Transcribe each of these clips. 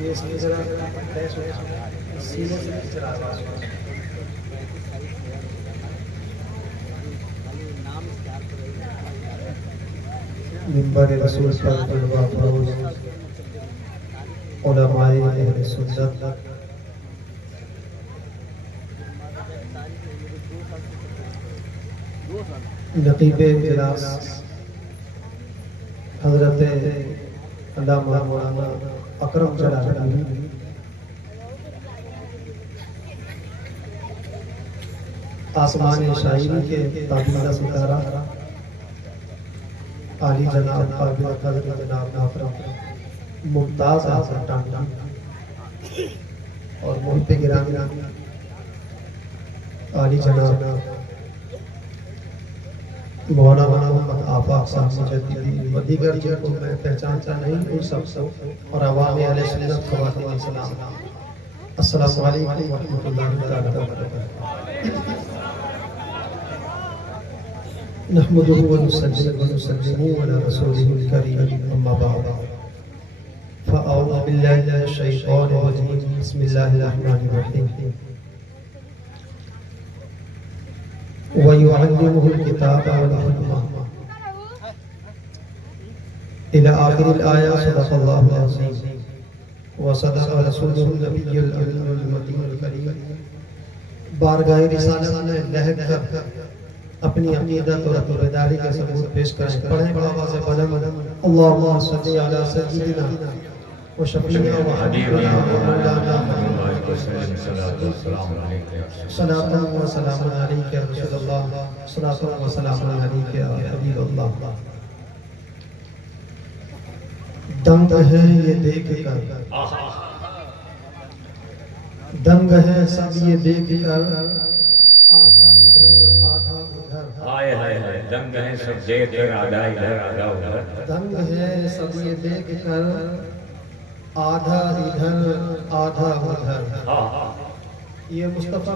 ये इसमें जरा सीने से चला रहा है। मिंबर रसूल पर तलवा फरोज उलमाए अहले सुन्नत नकीब इजलास हजरत अल्लामा मौलाना अकरम जलाली आसमान शायरी के ताबीला सितारा आली जनाब काबिल हजरत जनाब नाफरम मुमताज आसर टांगी और मोहित गिरामी आली जनाब मौलाना मोहम्मद आफाक साहब मुजद्दिदी और दीगर जिनको मैं पहचानता नहीं उन सब और अवाम अहले सुन्नत ख़वातीन सलाम अस्सलामु अलैकुम व रहमतुल्लाहि तआला व बरकातहू। नहमदुहु व नुसल्लिमु अला रसूलिहिल करीम अम्मा बाद फ़अऊज़ु बिल्लाहि मिनश शैतानिर रजीम बिस्मिल्लाहिर रहमानिर रहीम व युअल्लिमुहुल किताब वल हिकमा इला आखिरिल आया सदक़ल्लाहुल अज़ीम व सदक़ रसूलुहुन नबियुल अमीनुल करीम। बारगाह रिसालत में लहक कर अपनी अकीदत और तौहीदारी के सबूत पेश करें। पढ़ें आवाज़ बुलंद अल्लाहुम्मा सल्लि अला सय्यिदिना व शफीना व हबीबना व मौलाना सलातन व सलामुन अलैका या रसूलल्लाह सलातन व सलामुन अलैका या हबीबल्लाह। दंग है ये देख कर, दंग है सब ये देख कर, आधा इधर आधा उधर। हाय हाय हाय, दंग है सब देख कर, आधा इधर आधा उधर। दंग है सब ये देख कर, आधा इधर आधा उधर। ये मुस्तफ़ा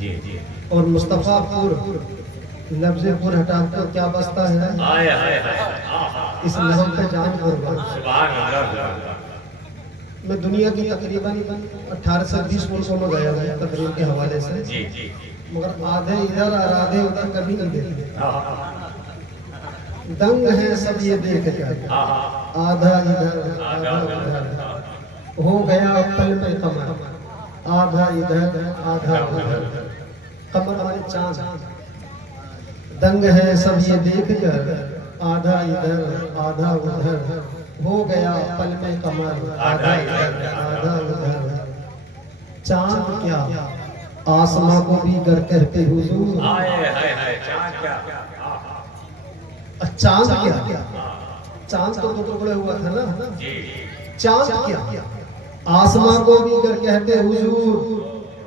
जी जी। और मुस्तफ़ा पुर लफ्ज़ पुर हटा कर क्या बसता है? हाय हाय हाय, इस नज़म पे जान होगा। सुभान अल्लाह। मैं दुनिया की तकरीबन 18 से 20 मुल्कों में गया हूँ तकरीर के हवाले से, जी जी। मगर आधे इधर और आधे उधर कभी नहीं देखे। दंग है सब ये देख कर, आधा इधर आधा उधर। हो गया पल में कमर, आधा इधर आधा उधर। कमर माने चांद। दंग है सब ये देख कर, आधा इधर आधा उधर। हो गया पल में कमर, आधा इधर आधा उधर। चांद क्या आसमां को भी गर कहते हुजूर। हाय हाय हाय, चांद क्या? चांद क्या? चांद तो टुकड़े हुआ था ना। जी। चांद क्या आसमां को भी गर कहते हुजूर।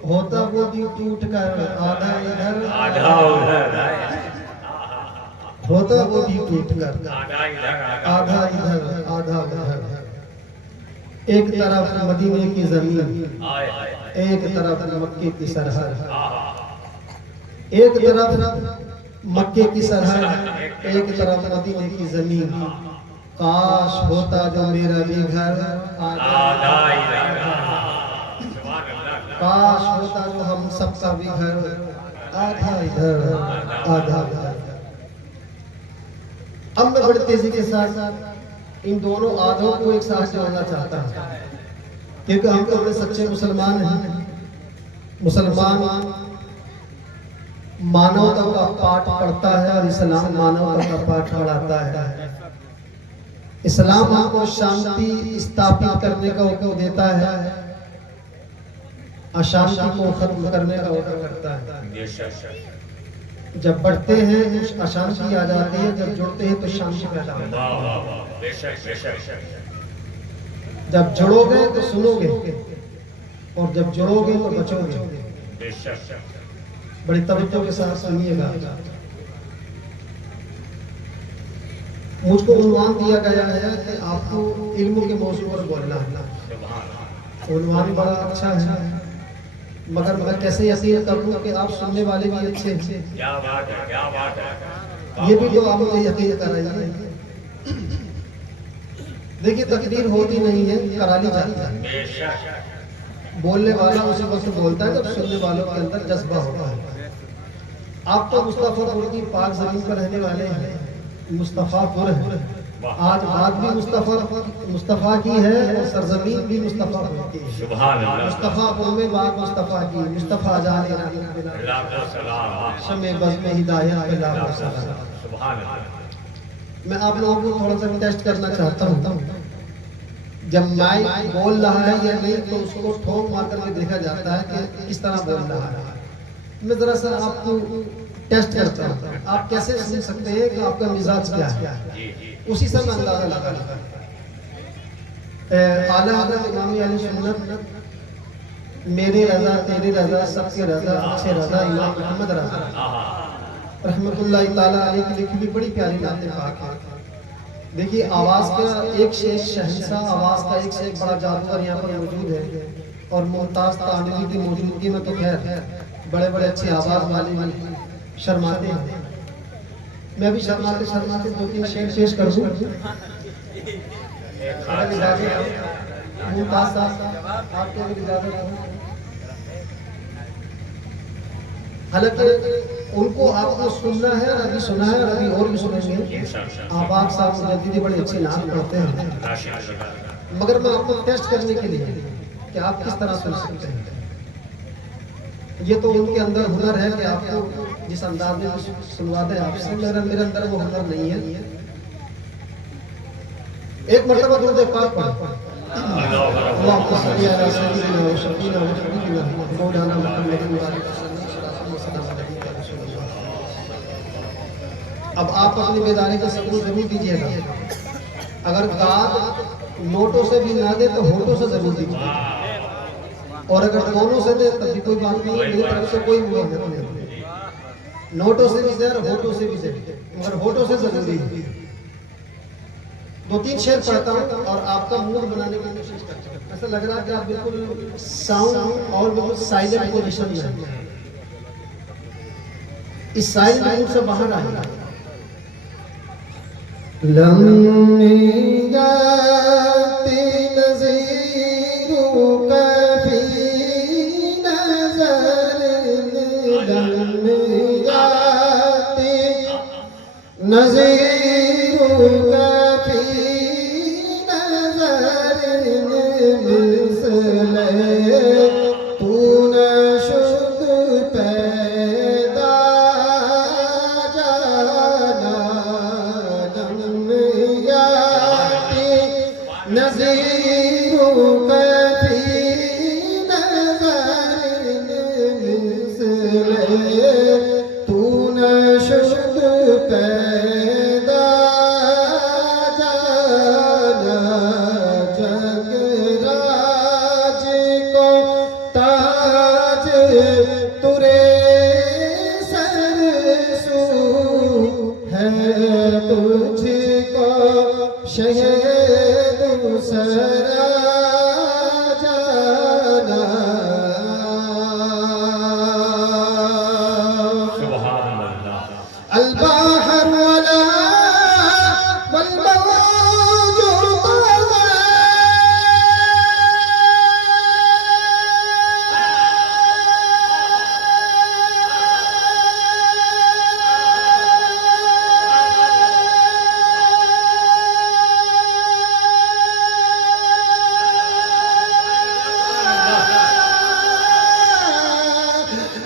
होता वो भी टूट कर, आधा इधर आधा उधर। होता वो भी टूट कर, आधा इधर आधा इधर आधा उधर। एक तरफ मदीने की जमीन, हाय हाय, एक तरफ मक्के की सरहद। एक तरफ मक्के की सरहद, एक तरफ मदीने की जमीन। काश होता जो मेरा भी घर, आधा इधर। काश होता जो हम सबका भी घर, आधा इधर आधा उधर। अब मैं बड़ी तेजी के साथ इन दोनों आधों को एक साथ जोड़ना चाहता हूँ, क्योंकि हम तो बड़े सच्चे मुसलमान हैं। मुसलमान मानवता का पाठ पढ़ता है और इस्लाम मानवता का पाठ पढ़ाता है। इस्लाम हमको शांति स्थापित करने का हुक्म देता है, अशांति को खत्म करने का हुक्म करता है। जब बढ़ते हैं तो अशांति आ जाती है, जब जुड़ते हैं तो शांति पैदा होती है। जब जुड़ोगे तो सुनोगे, और जब जुड़ोगे तो बचोगे। बड़ी तवज्जो के साथ सुनिएगा। मुझको उन्वान दिया गया है कि आपको इल्म के मौजू पर बोलना है। उन्वान बड़ा अच्छा है, मगर मैं कैसे यकीन कर लूं कि आप सुनने वाले भी अच्छे हैं। क्या बात है, क्या बात है। ये भी तो आप मुझे यकीन कराइए। देखिए तकदीर होती नहीं है, करा ली जाती है। बेशक। बोलने वाला उसी वक्त बोलता है जब सुनने वालों के अंदर जज्बा होता है। आप तो मुस्तफापुर की पाक जमीन पर रहने वाले हैं, मुस्तफापुर है। आज बात भी मुस्तफा की है और सरजमीन भी मुस्तफापुर की है। सुभान अल्लाह। मुस्तफापुर में बात मुस्तफा की, मुस्तफा जाने लाखों सलाम। शमे बज़ में हिदायत पे लाखों सलाम। सुभान अल्लाह। मैं आप लोगों को थोड़ा सा टेस्ट करना चाहता हूँ। जब माइक बोल रहा है या नहीं तो उसको ठोक मार करके देखा जाता है कि किस तरह बोल रहा है। मैं जरा सा आपको टेस्ट करता हूँ, आप कैसे सुन सकते हैं कि आपका मिजाज क्या है, उसी से मैं अंदाजा लगा लूँ। आला हज़रत इमाम अहले सुन्नत, मेरे रजा तेरे रजा सबके रजा अच्छे रजा इमाम मोहम्मद रजा रहमतुल्लाहि ताला अलैहि की लिखी हुई बड़ी प्यारी नाते पाक है। देखिए आवाज का एक से एक शहंशाह, आवाज का एक से एक बड़ा जादूगर यहाँ पर मौजूद है। और मुमताज तानवी की मौजूदगी में तो खैर बड़े बड़े अच्छी आवाज वाले शर्माते हैं। मैं भी शर्माते शर्माते 2-3 शेर पेश कर दूं। मुमताज साहब आपके भी इजाजत है। हालांकि उनको आपको सुनना है, अभी सुना है, अभी और भी सुनेंगे। आबाद साहब मुजद्दिदी बड़े अच्छे नाम पढ़ते हैं, मगर मैं आपको टेस्ट करने के लिए कि आप किस तरह सुन सकते हैं। ये तो उनके अंदर हुनर है कि आपको जिस अंदाज में सुनवा दे आपसे। मेरे अंदर वो हुनर नहीं है। एक मर्तबा दुरूद पाक पढ़ो। अल्लाहुम्मा सल्ली अला सय्यिदिना व शफीना व हबीबिना मौलाना मुहम्मदिन व आलिहि वसल्लम। अब आप अपनी बेदारी का सबूत जरूर दीजिएगा। अगर दाद नोटों से भी ना दे तो होठों से जरूर दीजिए, और अगर दोनों से दे तब भी कोई बात नहीं है, मेरी तरफ से कोई मुआवजा नहीं। नोटों से भी दे और होठों से भी दे, मगर होठों से जरूर दीजिए। 2-3 शेर पढ़ता हूँ और आपका मूड बनाने की कोशिश करता हूँ। ऐसा लग रहा है कि आप बिल्कुल साउंड और बिल्कुल साइलेंट पोजीशन में, इस साइलेंट मूड से बाहर आइए। लम्हे जाते नज़ीरों का भी नज़र, लम्हे जाते नज़ीरों का भी नज़र, मिसले तूने शुद्ध पैदा जाना, नज़ीरों का भी नज़र, मिसले तूने शुद्ध पैदा जाना, जगराज को ताज तुरे सर सू है, तुझको शहद सरा जाना। सुभान अल्लाह। अल-बाहर वला वल-मौजूद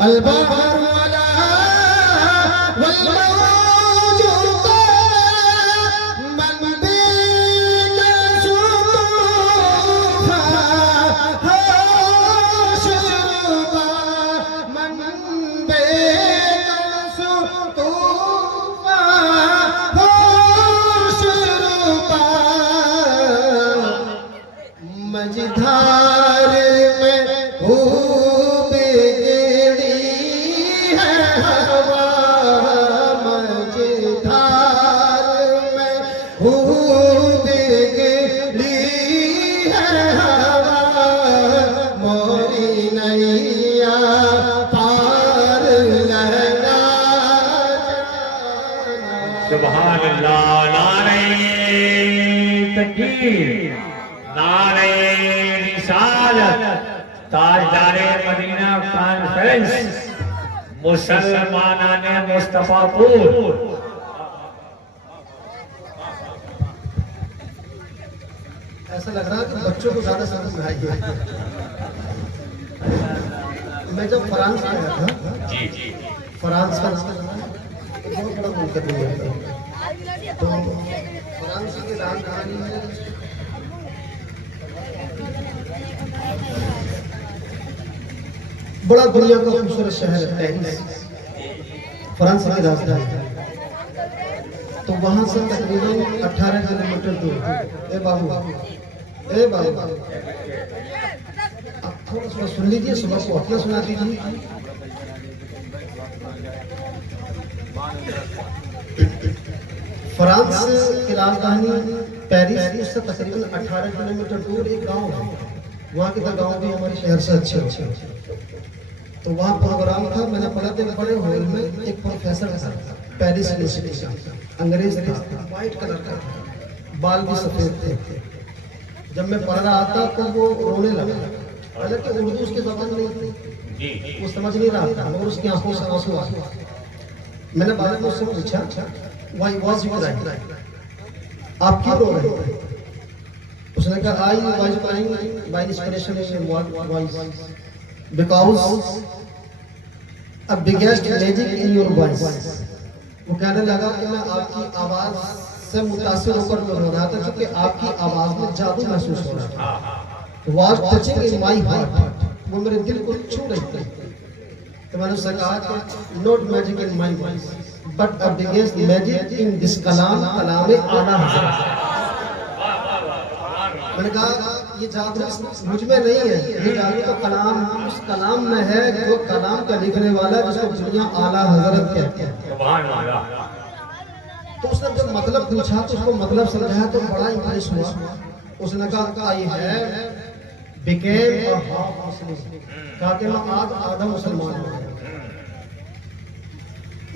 अल-बाहर वला वल-मौजूद मन बेकसूफा होशरुबा, मन बेकसूफा होशरुबा, मझधार में मोरी नैया पार लगा सुभान अल्लाह। नारे तकबीर, नारे रिसालत, ताजदारे मदीना कॉन्फ्रेंस, मुसलमानाने मुस्तफापुर। ऐसा लग रहा है कि बच्चों को ज्यादा समझ में आई है। मैं जब फ्रांस गया था, जी जी, फ्रांस का बहुत बड़ा मुल्क है, तो फ्रांस की राजधानी है बड़ा दुनिया का खूबसूरत शहर है पेरिस, फ्रांस की राजधानी। तो वहां से तकरीबन 18 किलोमीटर दूर। ए बाबू, ए बाबू, अब थोड़ा सा सुन लीजिए, सुबह को अपना सुना दीजिए। फ्रांस की राजधानी पेरिस उससे तकरीबन 18 किलोमीटर दूर एक गांव है। वहाँ के तो गांव भी हमारे शहर से अच्छे अच्छे। तो वहाँ प्रोग्राम था, मैंने पढ़ा था बड़े हॉल में, एक प्रोफेसर था पेरिस यूनिवर्सिटी का, अंग्रेज था, व्हाइट कलर का था, बाल भी सफेद थे। जब मैं पढ़ रहा था तो वो रोने लगा, हालांकि उर्दू उसकी जबान नहीं थी, वो समझ नहीं रहा था, मगर उसकी आंखों से आंसू आ गए। मैंने बाद में उससे पूछा, व्हाई वाज यू क्राइंग, आप क्यों रो रहे थे? उसने कहा, I was crying by inspiration in voice because a biggest magic in your voice. वो कहने लगा कि मैं आपकी आवाज से मुतासिर होकर रो रहा था, क्योंकि आपकी आवाज में जादू महसूस हो रहा था। Was touching in my heart, वो मेरे दिल को छू रही थी। तो मैंने उससे कहा कि not magic in my voice but a biggest magic in this कलाम, कलाम आला हज़रत। मैंने कहा ये जादू मुझ में नहीं है, ये जादू तो कलाम, उस कलाम में है जो कलाम का लिखने वाला, जिसको दुनिया आला हज़रत कहते हैं। सुभान अल्लाह। तो उसने जब मतलब पूछा तो उसको मतलब समझाया तो बड़ा इंप्रेस हुआ। उसने कहा आई है बिकेम अ हाफ मुस्लिम, कहा कि मैं आज आधा मुसलमान हूं।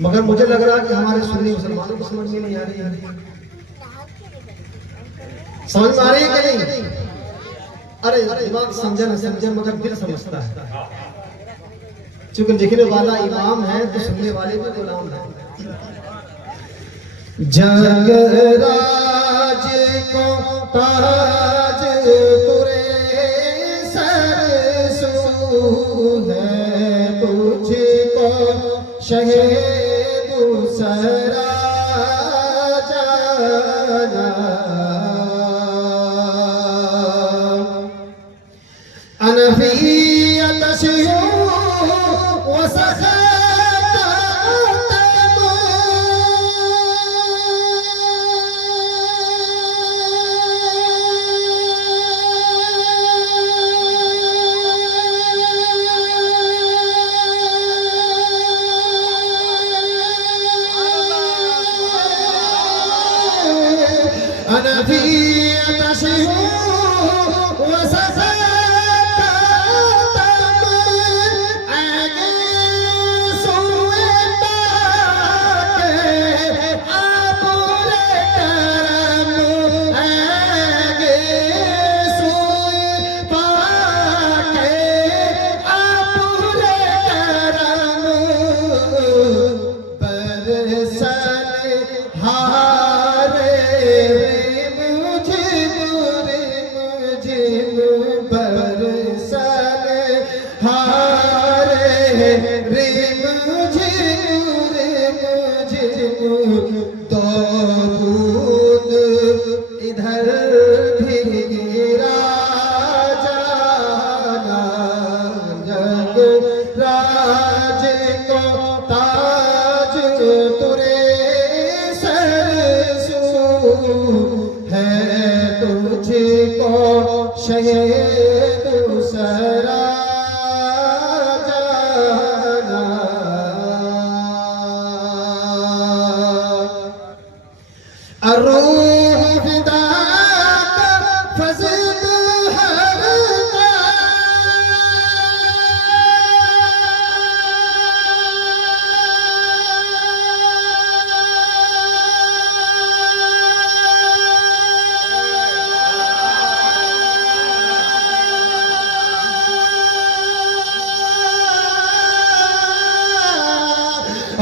मगर मुझे लग रहा है कि हमारे सुन्नी मुसलमानों को समझ में नहीं आ रही है। समझ में आ रही है कि नहीं? अरे दिमाग समझे न समझे, मगर दिल समझता है। क्योंकि लिखने वाला इमाम है तो सुनने वाले भी गुलाम है। जगराज को ताज तुरे सर सू है, तुझको शहे दूसरा जाना। अनफियत शयो वसखा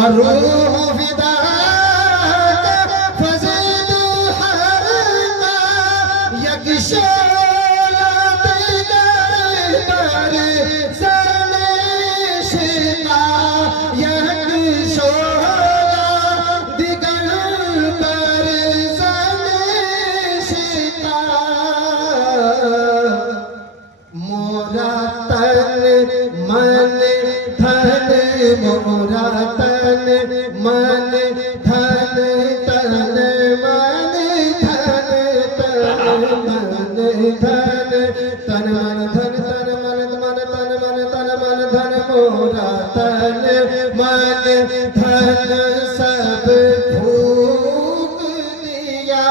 और रूह फिदा फज़ीद हर का यकशोला दिगर पर ज़ने शिका यकशोला दिगर पर ज़ने शिका मोरा तन मन धन मोरा तन मन धन तन मन धन तन मन धन तन मन धन तन मन मन तन मन तन मन धन मोरा तन मन धन सब फूक दिया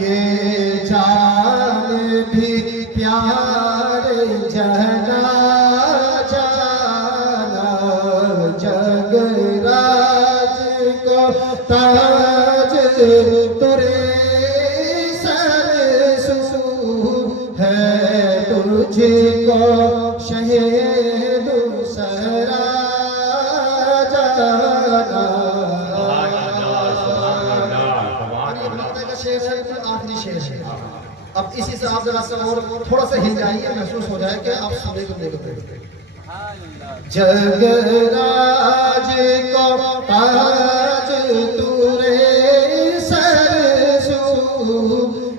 ये जान भी प्यार जना जाना जगराज को ताज तुरे सरसू है तुझको शहीद सरा जाना। शेर है आखिरी शेर है। अब इसी से आप जरा सा और थोड़ा सा हिल जाइए, महसूस हो जाए कि आप सुने को देखते जगराज को ताज तुरे सरसू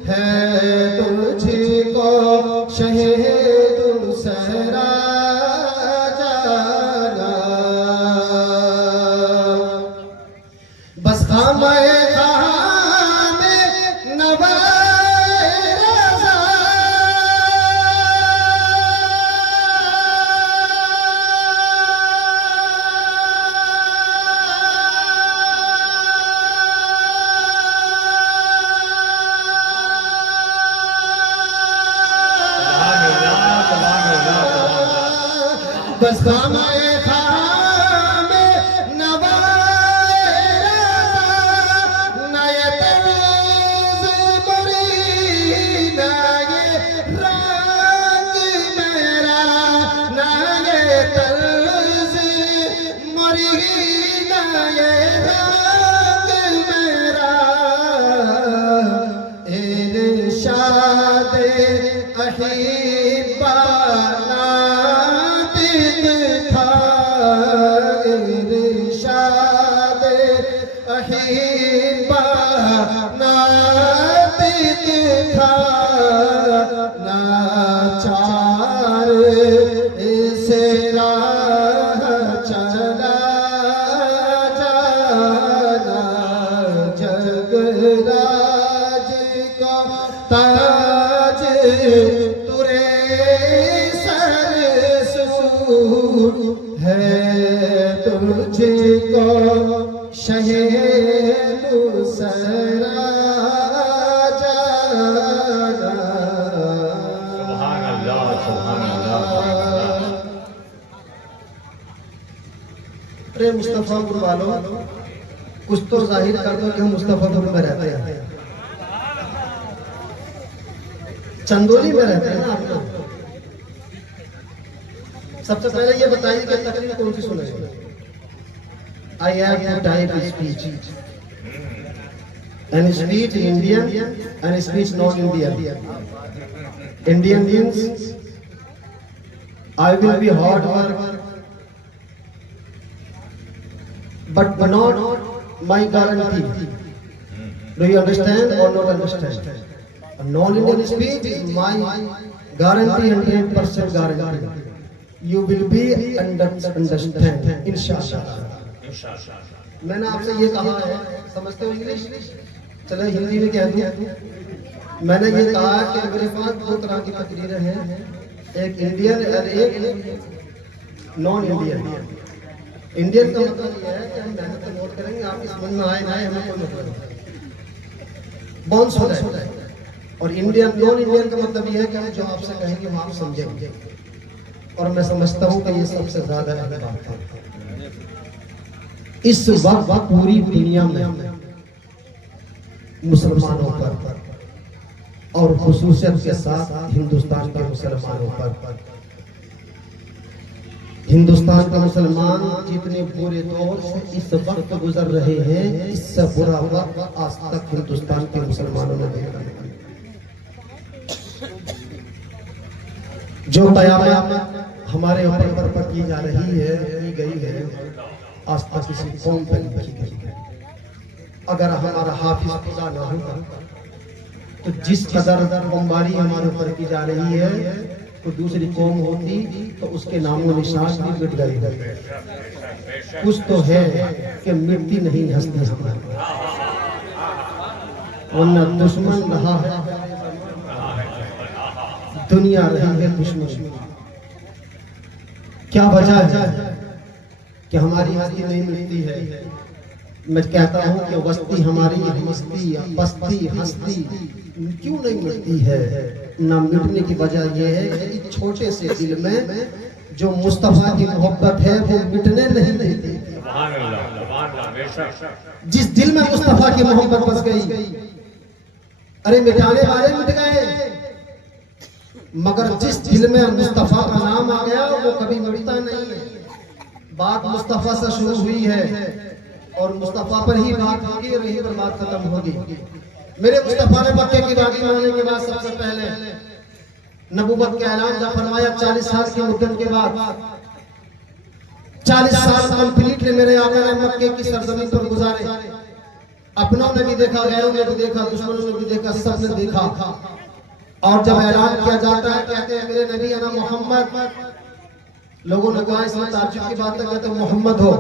है तुझको शहीद सरा जाना। बस खामे बस खामे खामे नवाए नए तर्ज मुरी नए रंग मेरा नए तर्ज मुरी नए रंग मेरा इरशाद अहीबा इरशाद अहीबा नातिक था नाचार इस राह चला जाना जगराज को ताज तुरे सरसू है तुझको शहीद सरा जाना। सुभान अल्लाह सुभान अल्लाह। अरे मुस्तफा वालों कुछ तो जाहिर कर दो कि हम मुस्तफापुर में रहते हैं, चंदोली में रहते हैं ना आप लोग। सबसे पहले ये बताइए कि तकरीर कौन सी सुने। I have to type speech and speech Indian and speech non-Indian. Indian means I will be hard work but not my guarantee. Do you understand or not understand? A non-Indian speech is my guarantee, 100% guarantee. You will be understand, inshallah. मैंने आपसे ये कहा है, समझते हो English? चलो हिंदी में कह दूं। मैंने ये कहा कि मेरे पास दो तरह की तकरीरें हैं, एक इंडियन और एक नॉन इंडियन। इंडियन का मतलब ये है कि हम मेहनत से नोट करेंगे, आपकी समझ में आए ना आए हमें कोई मतलब नहीं, बाउंस हो जाए। और इंडियन नॉन इंडियन का मतलब ये है कि हम जो आपसे कहेंगे वो आप समझेंगे। और मैं समझता हूँ कि ये सबसे ज्यादा अहम बात है इस वक्त पूरी दुनिया में मुसलमानों पर और खुसूसियत के साथ हिंदुस्तान के मुसलमानों पर हिंदुस्तान के मुसलमान जितने बुरे दौर से इस वक्त गुजर रहे हैं, इससे बुरा वक्त आज तक हिंदुस्तान के मुसलमानों ने देखा नहीं। जो कयामत हमारे ऊपर पर की जा रही है, की गई है, आज तक किसी कौम पर नहीं की गई। अगर हमारा हाफिज खुदा ना होता तो जिस कदर बमबारी हमारे ऊपर की जा रही है, तो दूसरी कौम होती तो उसके नामों निशान भी मिट गए। कुछ तो है कि मिटती नहीं हंसती हमारी, वरना दुश्मन रहा है, दुनिया रही है दुश्मन। क्या वजह है कि हमारी हस्ती नहीं मिलती है? मैं कहता हूँ कि वस्ती हमारी हस्ती या बस्ती हस्ती क्यों नहीं मिलती है? ना मिटने की वजह यह है कि छोटे से दिल में जो मुस्तफा की मोहब्बत है वो मिटने नहीं देती। जिस दिल में मुस्तफा की मोहब्बत बस गई, अरे मिटाने वाले मिट गए, मगर जिस दिल में मुस्तफा का नाम आ गया वो कभी मिटता नहीं है। बात मुस्तफा से शुरू हुई है और मुस्तफा पर ही बात होगी और यहीं पर बात खत्म होगी। मेरे मुस्तफा ने मक्के की वादी में होने के बाद सबसे पहले नबूवत का ऐलान जब फरमाया 40 साल की मुद्दत के बाद, 40 साल कंप्लीट मेरे आका ने मक्के की सरजमीन पर गुजारे। अपनों ने भी देखा, गैरों ने भी देखा, दुश्मनों ने भी देखा, सबने देखा। और जब ऐलान किया जाता है, कहते हैं मेरे नबी अना मोहम्मद, लोगों ने कहा इसमें ताज्जुब की बात है, कहते मोहम्मद हो।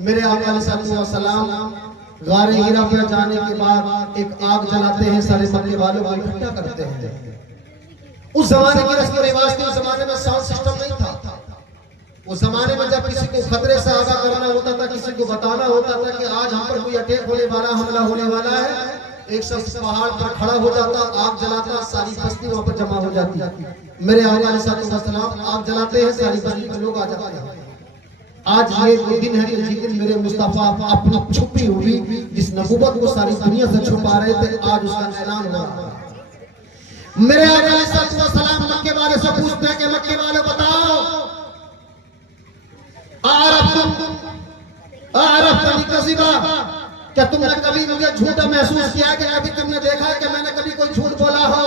मेरे आका अलैहिस्सलाम गारे हीरा पर जाने के बाद एक आग जलाते हैं, सारे मक्के वालों को इकट्ठा करते हैं। उस जमाने की रस्म रिवाज थी, उस जमाने में साउंड सिस्टम नहीं था। उस जमाने में जब किसी को खतरे से आगाह करना होता था, किसी को बताना होता था कि आज हम पर कोई अटैक होने वाला, हमला होने वाला है, एक शख्स पहाड़ पर खड़ा हो जाता, आग जलाता, सारी बस्ती वहां पर जमा हो जाती। मेरे आका अलैहिस्सलाम आग जलाते हैं, सारी बस्ती के लोग आ जाते हैं। आज ये वो दिन है कि जिस दिन मेरे मुस्तफा अपनी छुपी हुई जिस नबूवत को सारी दुनिया से छुपा रहे थे, आज उसका ऐलान हुआ। मेरे आका अलैहिस्सलाम मक्के वाले से पूछते हैं कि मक्के वाले बताओ, क्या तुमने कभी मुझे झूठा महसूस किया कि कभी तुमने देखा है कि मैंने कभी कोई झूठ बोला हो?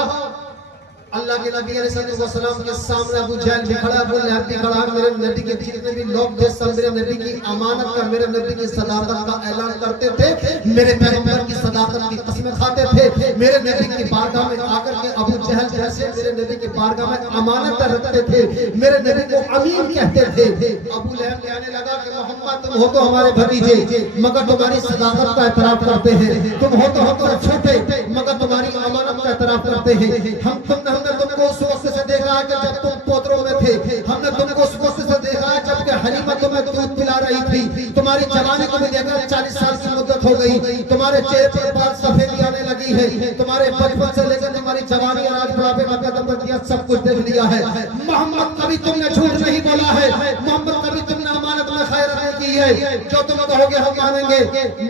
अल्लाह के नबी अलैहिस्सलाम के सामने अबू जहल भी खड़ा, अबू लहब भी खड़ा, मेरे नबी के जितने भी लोग थे सब मेरे नबी की अमानत का, मेरे नबी की सदाकत का ऐलान करते थे, मेरे पैगंबर की सदाकत की कसमें खाते थे। मेरे नबी की बारगाह में आकर के अबू जहल जैसे मेरे नबी की बारगाह में अमानत रखते थे, मेरे नबी को अमीन कहते थे। अबू लहब कहने लगा कि मोहम्मद तुम हो तो हमारे भतीजे, मगर तुम्हारी सदाकत का एतराफ करते हैं, तुम हो तो छोटे, मगर तुम्हारी अमानत का एतराफ करते हैं। हमने तुमको उस वक्त से देखा है कि जब तुम पोतरों में थे, हमने तुमको उस वक्त से देखा है जबकि हलीमा तुम्हें दूध पिला रही थी, तुम्हारी जवानी को भी देखा, 40 साल की मुद्दत हो गई, तुम्हारे चेहरे पर बाल सफेदी आने लगी है, तुम्हारे बचपन से लेकर तुम्हारी जवानी और आज बुढ़ापे में कदम कर दिया, सब कुछ देख लिया है। मोहम्मद कभी तुमने झूठ नहीं बोला है, मोहम्मद कभी तुमने अमानत में खयानत नहीं की है, जो तुम कहोगे हम मानेंगे।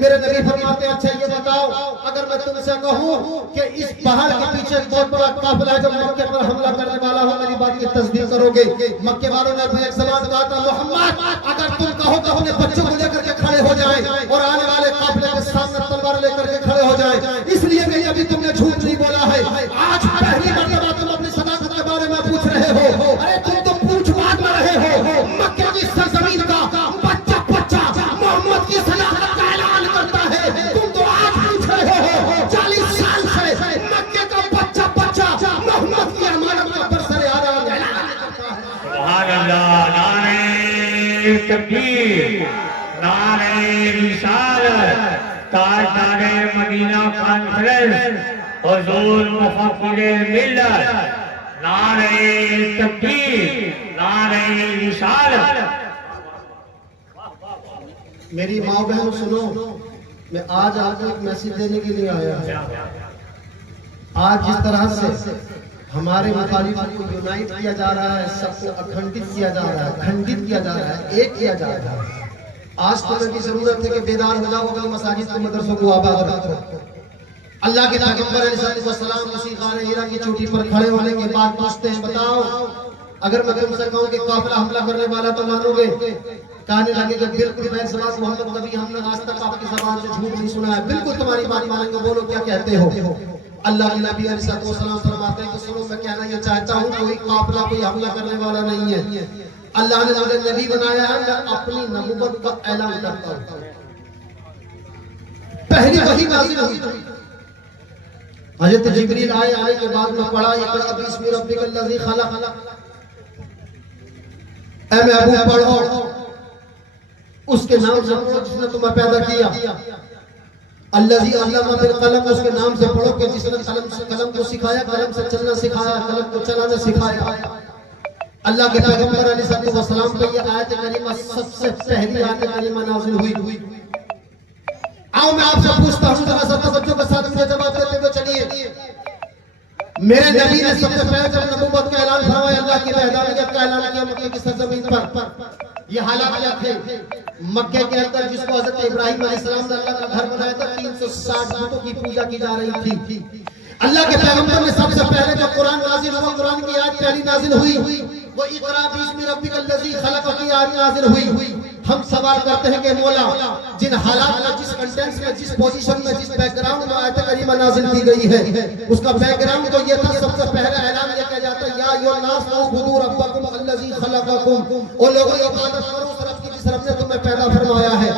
मेरे नबी फरमाते हैं अच्छा ये बताओ, अगर मैं तुमसे कहूं कि इस पहाड़ के पीछे बहुत बड़ा काफिला है जो मक्के पर हमला करने वाला हो, मेरी बात की तस्दीक करोगे? मक्के वालों ने एक सवाल कहा था, मोहम्मद अगर तुम कहो तो अपने बच्चों को लेकर के खड़े हो जाए और आने वाले काफिले के सामने तलवार लेकर के खड़े हो जाए, इसलिए कि अभी तुमने झूठ नहीं बोला है। आज पहली मर्तबा तुम अपनी सदाकत के बारे में पूछ रहे हो। अरे तुम तो पूछ बात में रहे हो, मक्के की सरजमीन का बच्चा बच्चा मोहम्मद की सदाकत का ऐलान करता है, तुम तो आज पूछ रहे हो। 40 साल से मक्के का बच्चा बच्चा मोहम्मद की अमानत का बरसरे आ रहा है। सुभान अल्लाह, नारे तकबीर, नारे रिसालत, ताजदारे मदीना कॉन्फ्रेंस, हुजूर मुफक्किरे मिल्लत, नारे तकबीर, नारे रिसालत। मेरी माँ बहन सुनो, मैं आज आपको एक मैसेज देने के लिए आया। आज जिस तरह से हमारे मुखालिफों को यूनाइट किया जा रहा है, सबको अखंडित किया जा रहा है, खंडित किया जा रहा है, एक किया जा रहा है, आज तुम्हें भी जरूरत है कि बेदार हो जाओ, अपनी मसाजिद को मदरसों को आबाद रखो। अल्लाह के पैगंबर अलैहिस्सलाम उसी गारे हीरा की चोटी पर खड़े होने के बाद पूछते हैं बताओ अगर मैं तुमसे कहूं कि काफिला हमला करने वाला तो मानोगे? कहने लगे कि बिल्कुल बैसबाज मोहम्मद, कभी हमने आज तक आपकी ज़बान से झूठ नहीं सुना है, बिल्कुल तुम्हारी बात मानेंगे, बोलो क्या कहते हो? अल्लाह के नबी अलैहिस्सलाम फरमाते हैं कि सुनो, मैं कहना ये चाहता हूं कोई काफिला कोई हमला करने वाला नहीं है। अल्लाह ने मुझे नबी बनाया है, मैं अपनी नबूवत का ऐलान करता हूं। पहली वही नाज़िल हुई, हज़रत जिब्रील आने के बाद में पढ़ा इक़रा बिस्मि रब्बिकल लज़ी खलक़, ऐ महबूब पढ़ो उसके नाम से पढ़ो जिसने तुम्हें पैदा किया। अल्लज़ी अल्लमा बिल क़लम, उसके नाम से पढ़ो कि जिसने कलम को सिखाया, कलम से चलना सिखाया, कलम को चलाना सिखाया। अल्लाह के पैगंबर अलैहिस्सलाम पे ये आयत करीमा सबसे पहली आयत करीमा नाज़िल हुई। आओ मैं आपसे पूछता हूं, जरा सा तवज्जो के साथ मुझे जवाब देते हुए चलिए। मेरे नबी ने सबसे पहले जब नबूवत का ऐलान फरमाया, अल्लाह की वहदानियत का ऐलान किया मक्के की सरजमीन पर, ये हालात क्या थे? मक्के के अंदर जिसको हज़रत इब्राहिम अलैहिस्सलाम ने अल्लाह का घर बनाया था, 360 बुतों की पूजा की जा रही थी। अल्लाह के पैगंबर ने सबसे पहले जब कुरान नाज़िल हुआ, कुरान की आयत पहली नाज़िल हुई, वो इक़रा बिस्मि रब्बिकल लज़ी खलक़ की आयत नाज़िल हुई। हम सवाल करते हैं कि मौला, जिन हालात में, जिस कंटेंट्स में, जिस पोजीशन में, जिस बैकग्राउंड में आयत करीमा नाज़िल की गई है, उसका बैकग्राउंड तो ये था, सबसे पहले ऐलान ये किया जाता है, या अय्युहन्नास उअ्बुदू रब्बकुम अल्लज़ी खलक़कुम, ओ लोगों इबादत करो उस रब की जिस रब ने तुम्हें पैदा फरमाया है।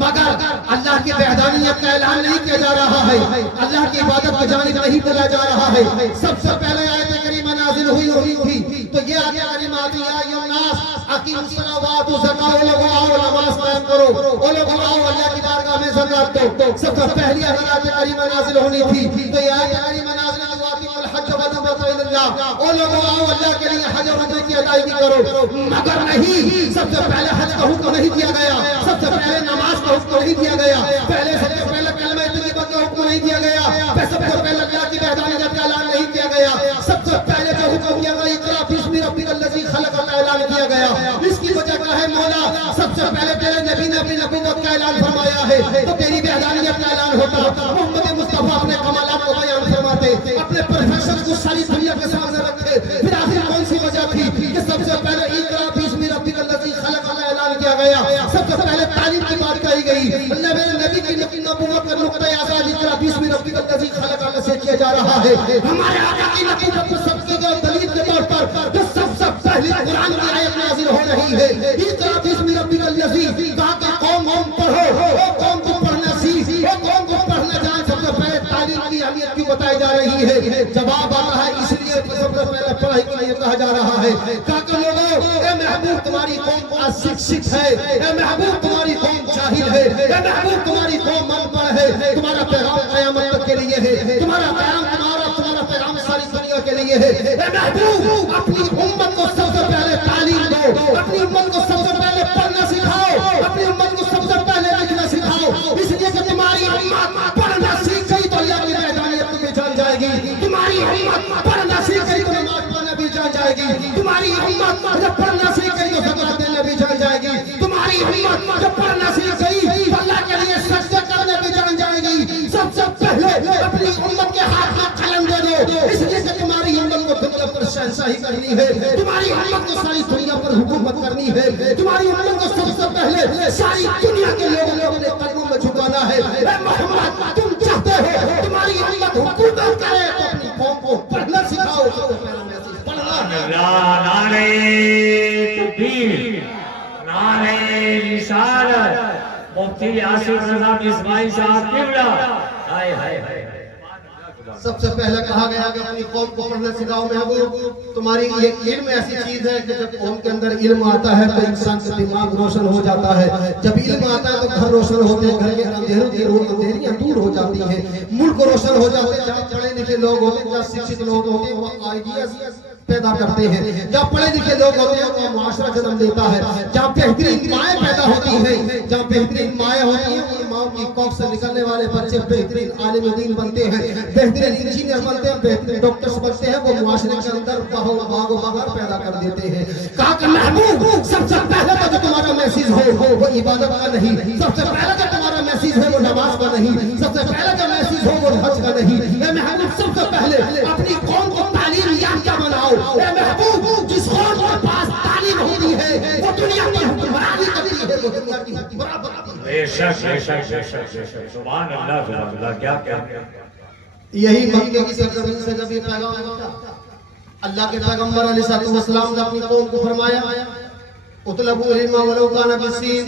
मगर अल्लाह की वहदानियत का ऐलान नहीं किया जा रहा है, अल्लाह की इबादत की जानिब नहीं बुलाया जा रहा है। सबसे पहले आयत करीमा नाज़िल हुई थी, तो ये आयत करीमा आती है, या अय्युहन्नास अकीमुस सलावात व ज़कात, आओ नमाज कायम करो, ओ लोग आओ अल्लाह की बारगाह में ज़कात दो। सबसे पहली आयत करीमा नाज़िल होनी थी, तो ये आयत करीमा नाज़िल हुई वल हज व नफ़रत इल्लाह, ओ लोग आओ अल्लाह के लिए हज और उम्र की अदायगी करो। मगर नहीं, सबसे पहले हज का हुक्म नहीं दिया गया, सबसे पहले नमाज का हुक्म नहीं दिया गया, सबसे पहले कलमा तौहीद का हुक्म नहीं दिया गया, सबसे पहले अल्लाह की वहदानियत का ऐलान नहीं किया गया। सबसे पहले जो हुक्म दिया गया इक़रा बिस्मि रब्बिकल लज़ी खलक़ का ऐलान किया गया। इसकी वजह क्या है मौला? सबसे पहले तेरे नबी ने अपनी नबूवत का ऐलान फरमाया है, तो तेरी वहदानियत का ऐलान होता। मोहम्मद मुस्तफा अपने कमालात को बयान फरमाते, अपने परफेक्शन को सारी दुनिया के सामने रखते। फिर आखिर कौन सी वजह थी कि सबसे पहले इक़रा बिस्मि रब्बिकल लज़ी खलक़ का ऐलान किया गया? सबसे पहले तालीम की बात कही गई। मेरे नबी की नबूवत का नुक्ता आज़ाद इक़रा बिस्मि रब्बिकल लज़ी खलक़ से किया जा रहा है। हमारे आका की नबूवत पर सबसे दलील के तौर पर जो सबसे पहले कुरान की आयत नाज़िल हो रही है, इक़रा बिस्मि रब्बिकल लज़ी, कहा कि कौम पढ़ो, कौम को पढ़ना सीख, कौम को पढ़ना जान। सबसे पहले तालीम की अहमियत क्यों बताई जा रही है? जवाब आता है इसलिए सबसे पहले पढ़ाई के लिए कहा जा रहा है। कहा कि लोगों, ए महबूब तुम्हारी कौम अशिक्षित है, ए महबूब तुम्हारी कौम जाहिल है, ए महबूब तुम्हारी कौम अनपढ़ है। तुम्हारा पैगाम क़यामत तक के लिए है, तुम्हारा पैगाम सारी दुनिया के लिए है। ए महबूब, अपनी उम्मत को सबसे पहले तालीम दो, अपनी उम्मत को सबसे पहले पढ़ना सिखाओ, अपनी उम्मत को सबसे पहले लिखना सिखाओ। इसलिए कि तुम्हारी उम्मत पढ़ना सीख गई तो अल्लाह की वहदानियत तुम्हें जान जाएगी। तुम्हारी उम्मत पढ़ना सीख गई तो नमाज पढ़ना भी जान जाएगी। तुम्हारी उम्मत जब पढ़ना सीख गई तो ज़कात देना भी जान जाएगी। तुम्हारी उम्मत जब पढ़ना सीख गई तो अल्लाह के लिए सजदा करना भी जान जाएगी। सबसे पहले अपनी उम्मत के हाथ में कलम दे दो, इसलिए कि तुम्हारी उम्मत को दुनिया पर शहंशाही करनी है, तुम्हारी उम्मत को सारी दुनिया पर हुकूमत करनी है, तुम्हारी उम्मत को सबसे पहले सारी दुनिया के लोगों ने अपने कदमों में झुकाना है। ए मोहम्मद, तुम चाहते हो तुम्हारी उम्मत हुकूमत करे तो अपनी कौम को पढ़ना सिखाओ। नारे तकबीर, नारे रिसालत, मुफ्ती आसिफ रज़ा इस्माइल साहब किबला। हाय हाय हाय। सबसे पहले कहा गया कि अपनी कौम को पढ़ना सिखाओ। महबूब, तुम्हारी ये इल्म ऐसी चीज है कि जब कौम के अंदर इल्म आता है तो इंसान का दिमाग रोशन हो जाता है। जब इल्म आता है तो घर रोशन होते हैं, घर के अंधेरों की अंधेरियां दूर हो जाती हैं, मुल्क रोशन हो जाते हैं। जहाँ पढ़े लिखे लोग होते हैं, जहाँ शिक्षित लोग होते हैं, वो आइडियाज पैदा करते हैं। जहाँ पढ़े लिखे लोग होते हैं वहाँ मुआशरा जन्म देता है। जहाँ बेहतरीन माएँ पैदा होती हैं, जहाँ बेहतरीन माएँ होती हैं, उन माओ की कोख से निकलने वाले बच्चे बेहतरीन आलिम दीन बनते हैं, बेहतरीन इंजीनियर बनते हैं, बेहतरीन डॉक्टर्स बनते हैं। वो मुआशरे के अंदर बागो बहार पैदा कर देते हैं। कहा कि महबूब, सबसे पहले तो जो तुम्हारा मैसेज हो वो इबादत का नहीं, सबसे पहले जो तुम्हारा मैसेज है वो नमाज का नहीं, सबसे पहले जो मैसेज हो वो हज का नहीं। महबूब, सबसे पहले अपनी कौम को तालीम याफ्ता बनाओ। महबूब, जिस कौम को वो दुनिया की बराबर थी। बेशक बेशक बेशक बेशक सुभान अल्लाह सुभान अल्लाह क्या क्या यही मक्के की सरजमीन से जब ये पैगाम पहुंचा, अल्लाह के पैगंबर अलैहिस्सलाम ने अपनी कौम को फरमाया उतलबू इल्मा वलो काना बिसीन,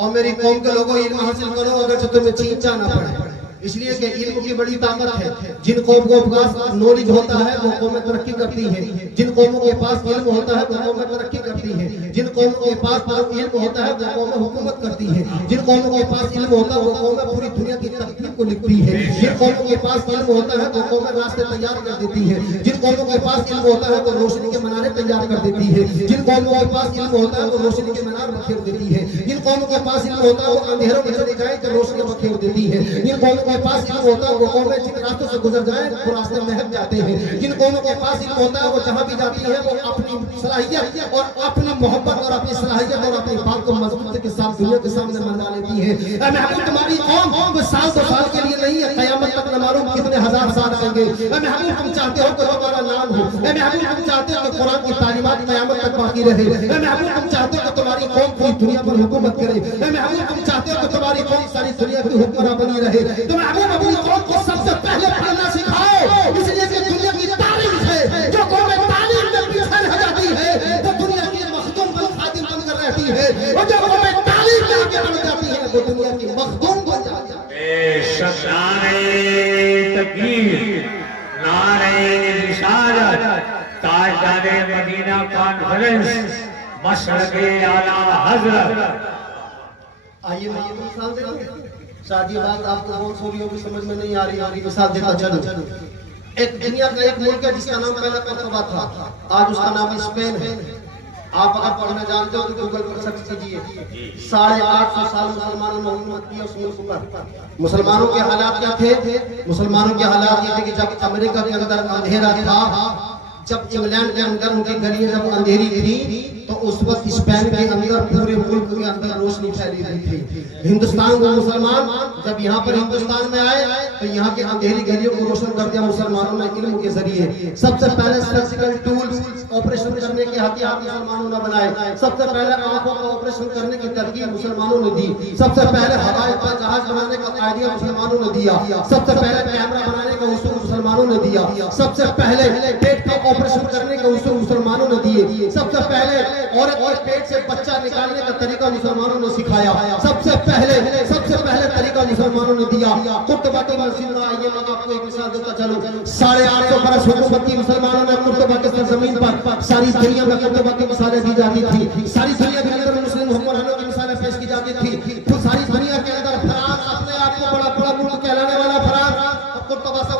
और मेरी कौम के लोगों इल्म हासिल करो अगर तुम्हें चीन जाना पड़े। इसलिए कि इल्म की बड़ी ताकत है। जिन कौम को पास नॉलेज होता है वो कौमें तरक्की करती है, जिन कौमों के पास इल्म होता है वो कौमें तरक्की करती है, जिन कौमों के पास इल्म होता है वो कौमें हुकूमत करती है, जिन कौमों के पास इल्म होता है वो कौमें पूरी दुनिया की तकदीर को लिखती है, जिन कौमों के पास इल्म होता है वो कौमें रास्ते तैयार कर देती है, जिन कौमों के पास इल्म होता है वो रोशनी के मीनारे तैयार कर देती है, जिन कौमों के पास इल्म होता है वो रोशनी के मीनार बखेर देती है, जिन कौमों के पास इल्म होता है वो अंधेरों में चली जाए तो रोशनी बखेर देती है, जिन कौमों के पास इल्म होता है वो कौमें जिन रास्तों से गुजर जाए वो रास्ते महक जाते हैं, जिन कौमों के पास इल्म होता है वो जहां भी जाती है वो अपनी सलाहियत और अपनी मोहब्बत और अपनी सलाहियत और अपनी बात को मजबूती के साथ दुनिया के सामने मनवा लेती है। महबूब तुम्हारी कौम साल दो साल के लिए नहीं है, कयामत तक न मालूम कितने हजार साल आएंगे। महबूब तुम चाहते हो कि तुम्हारा नाम हो, महबूब तुम चाहते हो कि कुरान की तालीमात कयामत तक बाकी रहे, महबूब तुम चाहते हो कि तुम्हारी कौम पूरी दुनिया पर हुकूमत करे, महबूब तुम चाहते हो कि तुम्हारी कौम सारी दुनिया की हुक्मरान बनी रहे। तो महबूब अपनी कौम को सबसे पहले पढ़ना सिखाओ, इसलिए कि दुनिया की तारीफ है जो कौम तालीम में पीछे रह जाती है वो दुनिया की मखदूम बन खादिम बनकर रहती है, और जो कौम तालीम में आगे बढ़ जाती है वो दुनिया की मखदूम बन जाती है। बेशक नारे तकबीर नारे रिसालत ताजदारे मदीना कॉन्फ्रेंस मशरक़े आला हज़रत। आइए मैं ये मिसाल देता हूं, शायद ये बात आपको बहुत सॉरी होगी समझ में नहीं आ रही, आगे मिसाल देता चलो। एक दुनिया का एक मुल्क है जिसका नाम पहले कर्तबा था, आज उसका नाम स्पेन है। आप अगर पढ़ना जानते हो तो गूगल पर सर्च कीजिए। 850 साल मुसलमानों ने हुकूमत की उस मुल्क पर। मुसलमानों के हालात क्या थे? मुसलमानों के हालात ये थे कि जब अमेरिका के अंदर अंधेरा था, जब इंग्लैंड के अंदर उनकी गलियां जब अंधेरी थी, तो उस वक्त स्पेन के अंदर पूरे मुल्क के अंदर रोशनी फैली हुई थी। हिंदुस्तान के मुसलमान जब यहाँ पर हिंदुस्तान में आए तो यहाँ के अंधेरी गलियों को रोशन कर दिया मुसलमानों ने इल्म के जरिए। सबसे पहले सर्जिकल टूल्स ऑपरेशन करने के हथियार मुसलमानों ने बनाए, सबसे पहले आंखों का ऑपरेशन करने की तरकीब मुसलमानों ने दी, सबसे पहले हवाई जहाज बनाने का आइडिया मुसलमानों ने दिया, सबसे पहले कैमरा बनाने का उसूल मुसलमानों ने दिया, सबसे पहले पेट का ऑपरेशन करने का उसूल मुसलमानों ने दिए, सबसे पहले औरत और पेट से बच्चा निकालने का तरीका मुसलमानों ने सिखाया, सबसे पहले तरीका मुसलमानों ने दिया। कुर्तबा की मस्जिद में आइए मैं आपको एक मिसाल देता चलूं। 850 बरस हुकूमत की मुसलमानों ने कुर्तबा के सरजमीन पर सारी दुनिया में कुर्तबा की मिसालें दी जाती थी, सारी दुनिया के अंदर मुस्लिम हुक्मरानों की मिसालें पेश की जाती थी। तो सारी दुनिया के अंदर फ्रांस अपने आप को बड़ा बड़ा मुल्क कहलाने वाला फ्रांस कुर्तबा से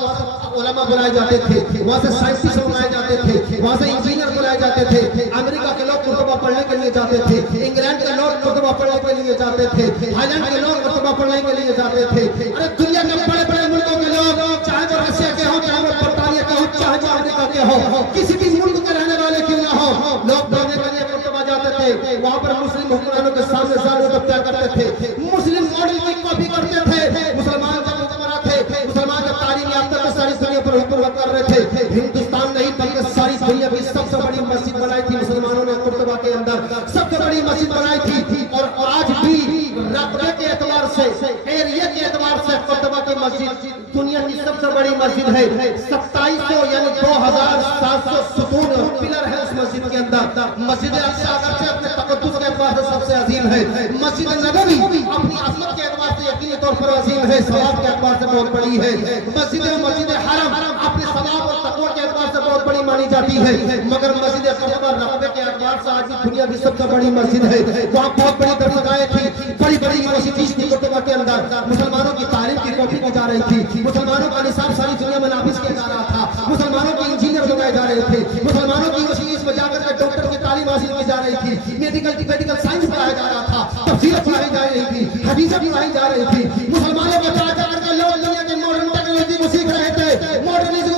उलमा बुलाए जाते थे, वहां से साइंटिस्ट बुलाए जाते थे, वहां से इंजीनियर बुलाए जाते थे। अमेरिका के लोग कुर्तबा पढ़ने के लिए जाते थे, इंग्लैंड के लोग कुर्तबा पढ़ने के लिए जाते थे, थाईलैंड के लोग कुर्तबा पढ़ने के लिए जाते थे। अरे दुनिया के बड़े बड़े मुल्कों के लोग, चाहे वो रशिया के हो, चाहे वो बर्तानिया के हो, चाहे वो अमेरिका के हो, किसी भी मुल्क के रहने वाले क्यों ना हो, लोग पढ़ने के लिए कुर्तबा जाते थे। वहां पर मुस्लिम हुक्मरानों के सामने साल क्या करते थे, मुस्लिम मॉडल की कॉपी करते थे। मुसलमान जब हुक्मरान थे, मुसलमान जब तालीम याफ्ता के सारी दुनिया पर हुकूमत कर रहे थे। हिंदुस्तान नहीं बल्कि सारी दुनिया की सबसे बड़ी मस्जिद बनाई थी मुसलमानों ने कुर्तबा के अंदर, सबसे बड़ी मस्जिद बनाई थी। और आज भी रकबे के एतबार से, एरिया के एतबार से कुर्तबा की मस्जिद दुनिया की सबसे बड़ी मस्जिद है। 2700 यानी 2700 सुतून पिलर है उस मस्जिद के अंदर। मस्जिद अक्सा अगरचे अपने तकद्दुस के एतबार से सबसे अजीम है, मस्जिद नबवी अपनी अजमत के एतबार से यकीनी तौर पर अजीम है, सवाब के एतबार से बहुत बड़ी है। मस्जिद हरम अपने सवाब और तकवा के एतबार से बहुत बड़ी मानी जाती है, मगर मस्जिद कुर्तबा रकबे के एतबार से आज दुनिया की सबसे बड़ी मस्जिद है। वहाँ बहुत बड़ी दरगाहें थी, बड़ी बड़ी यूनिवर्सिटीज थी कुर्तबा के अंदर। मुसलमानों की तालीम की कॉपी की जा रही थी, मुसलमानों का निसाब सारी दुनिया में नाफिज किया जा रहा था, मुसलमानों के इंजीनियर बनाए जा रहे थे, मुसलमानों की यूनिवर्सिटीज में जाकर के डॉक्टर की तालीम हासिल की जा रही थी, मेडिकल साइंस पढ़ाया जा रहा था, तफसीर पढ़ाई जा रही थी, हदीस पढ़ाई जा रही थी। मुसलमानों के पास जाकर के लोग दुनिया के मॉडर्न टेक्नोलॉजी को सीख रहे थे, मॉडर्निज्म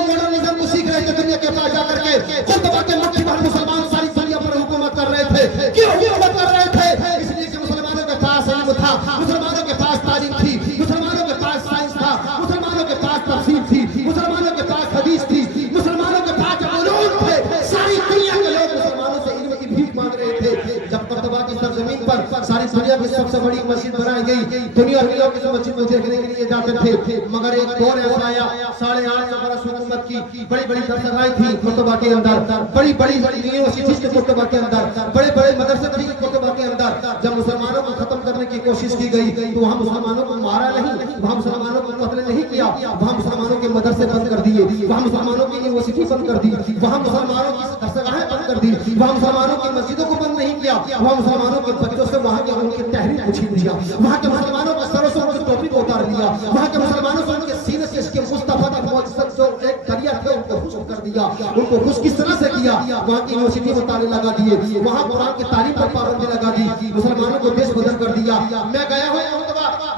को सीख रहे थे। दुनिया के पास जाकर के कुर्तबा के मुट्ठी भर मुसलमान सारी दुनिया पर हुकूमत कर रहे थे। क्यों हुकूमत कर रहे थे? इसलिए कि मुसलमानों के पास इल्म था, मुसलमानों के पास तालीम थी, मुसलमानों के पास साइंस था, मुसलमानों के पास तफसीर थी, मुसलमानों के पास हदीस थी, मुसलमानों के पास उलूम थे। सारी दुनिया के लोग मुसलमानों से इल्म की भीख मांग रहे थे। जब कुर्तबा की सरजमीन पर सारी दुनिया की सबसे बड़ी मस्जिद बनाई गई। दुनिया के लोग इस मस्जिद को देखने के लिए जाते थे, मगर एक दौर ऐसा आया 8.5 बरस हुकूमत की, बड़ी बड़ी दरगाहें थी कुतुबा के अंदर, बड़ी बड़ी यूनिवर्सिटीज के कुतुबा के अंदर, बड़े बड़े मदरसे थे कुतुबा के अंदर। जब मुसलमानों को खत्म करने की कोशिश की गई तो वहाँ मुसलमानों को मारा नहीं, वहाँ मुसलमानों को कत्ल नहीं किया, वहाँ मुसलमानों के मदरसे बंद कर दिए, वहाँ मुसलमानों की यूनिवर्सिटी बंद कर दी, वहाँ मुसलमानों की दरगाहें बंद कर दी, वहाँ मुसलमानों की मस्जिदों को बंद नहीं किया, वहाँ मुसलमानों के बच्चों से वहाँ के उनके तहरीर को छीन दिया, वहाँ के मुसलमानों का सरों से उनकी टोपी को उतार दिया, वहाँ के मुसलमानों से उनके सीने से इसके मुस्तफा के मुअज्जज जो एक दरिया थे उनको खुश्क कर दिया, उनको खुश्क किस तरह से किया, वहाँ की यूनिवर्सिटी में ताले लगा दिए, वहाँ कुरान की तालीम पर पाबंदी लगा दी, मुसलमानों को देश बदल कर दिया। मैं गया हूँ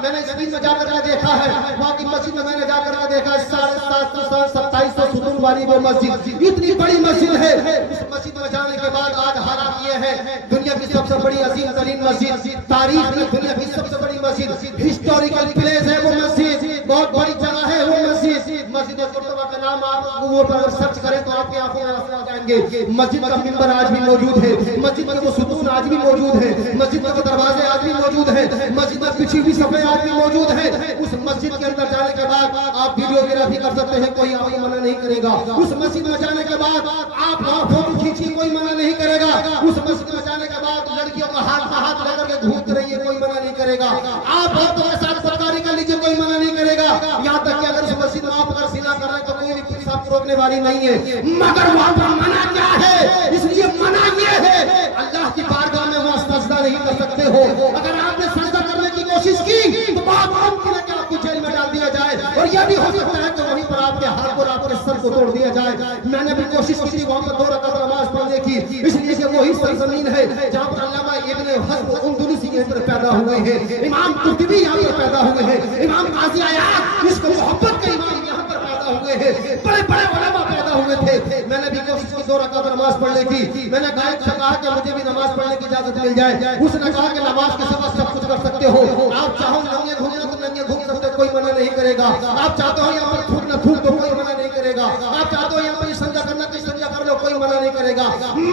मैंने जमीन में जाकर के देखा है, वहाँ की मस्जिद में मैंने जाकर के देखा है 2700 सुतून वाली वो मस्जिद, इतनी बड़ी मस्जिद है। उस मस्जिद में जाने के बाद आज हालात ये है, दुनिया की सबसे बड़ी अजीम तरीन मस्जिद, तारीख में दुनिया की सबसे बड़ी मस्जिद, हिस्टोरिकल प्लेस है वो मस्जिद, बहुत बड़ी जगह है वो मस्जिद। मस्जिद कुर्तुबा का नाम आप गूगल पर सर्च करें तो आपकी आंखों में आंसू आ जाएंगे। मस्जिद का मिंबर आज भी मौजूद है, मस्जिद के वो सुतून आज भी मौजूद है, मस्जिद के वो दरवाजे आज भी मौजूद है, मस्जिद में पिछी हुई सफाई आज भी मौजूद है। उस मस्जिद के अंदर जाने के बाद आप वीडियोग्राफी कर सकते हैं, कोई आपको मना नहीं करेगा। उस मस्जिद में जाने के बाद आप वहाँ फोटो खींचिए, कोई मना नहीं करेगा। उस मस्जिद में जाने के बाद लड़कियों का हाथ लेकर के घूमते रहिए, कोई मना नहीं करेगा। आप औरतों के साथ बदकारी कर लीजिए, कोई मना नहीं करेगा। यहाँ तक कि अगर उस मस्जिद में आप अगर सिला कर रहे हैं तो कोई भी पुलिस आपको रोकने वाली नहीं है। मगर वहाँ पर मना क्या है, इसलिए मना ये है अल्लाह की बारगाह में वहाँ सजदा नहीं कर सकते हो। अगर आपने सजदा करने की कोशिश की तो बहुत मुमकिन है कि आपको जेल में डाल दिया जाए, और यह भी हो सकता है कि वहीं पर आपके हाथ और आपके सर को तोड़ दिया जाए। मैंने भी कोशिश की थी वहाँ पर 2 रकात नमाज पढ़ने की, इसलिए कि वही सरजमीन है जहाँ पर अल्लामा इब्ने हज़्म अंदलुसी यहाँ पर पैदा हुए हैं, इमाम कुर्तुबी यहाँ पर पैदा हुए हैं, इमाम काज़ी अयाद इसको मोहब्बत के इमाम यहाँ पर पैदा हुए हैं, बड़े बड़े उलमा पैदा हुए थे। मैंने भी कोशिश की 2 रकात नमाज पढ़ने की। मैंने गायक से कहा कि मुझे भी नमाज पढ़ने की इजाजत मिल जाए। उसने कहा कि नमाज के सिवा सब कुछ कर सकते हो, आप चाहो नंगे घूमना तो नंगे घूम सकते हो, कोई मना नहीं करेगा। आप चाहते हो यहाँ पर थूकना थूक दो, कोई मना नहीं करेगा। आप चाहते हो यहाँ पर संजा करना तो संजा कर लो, कोई मना नहीं करेगा।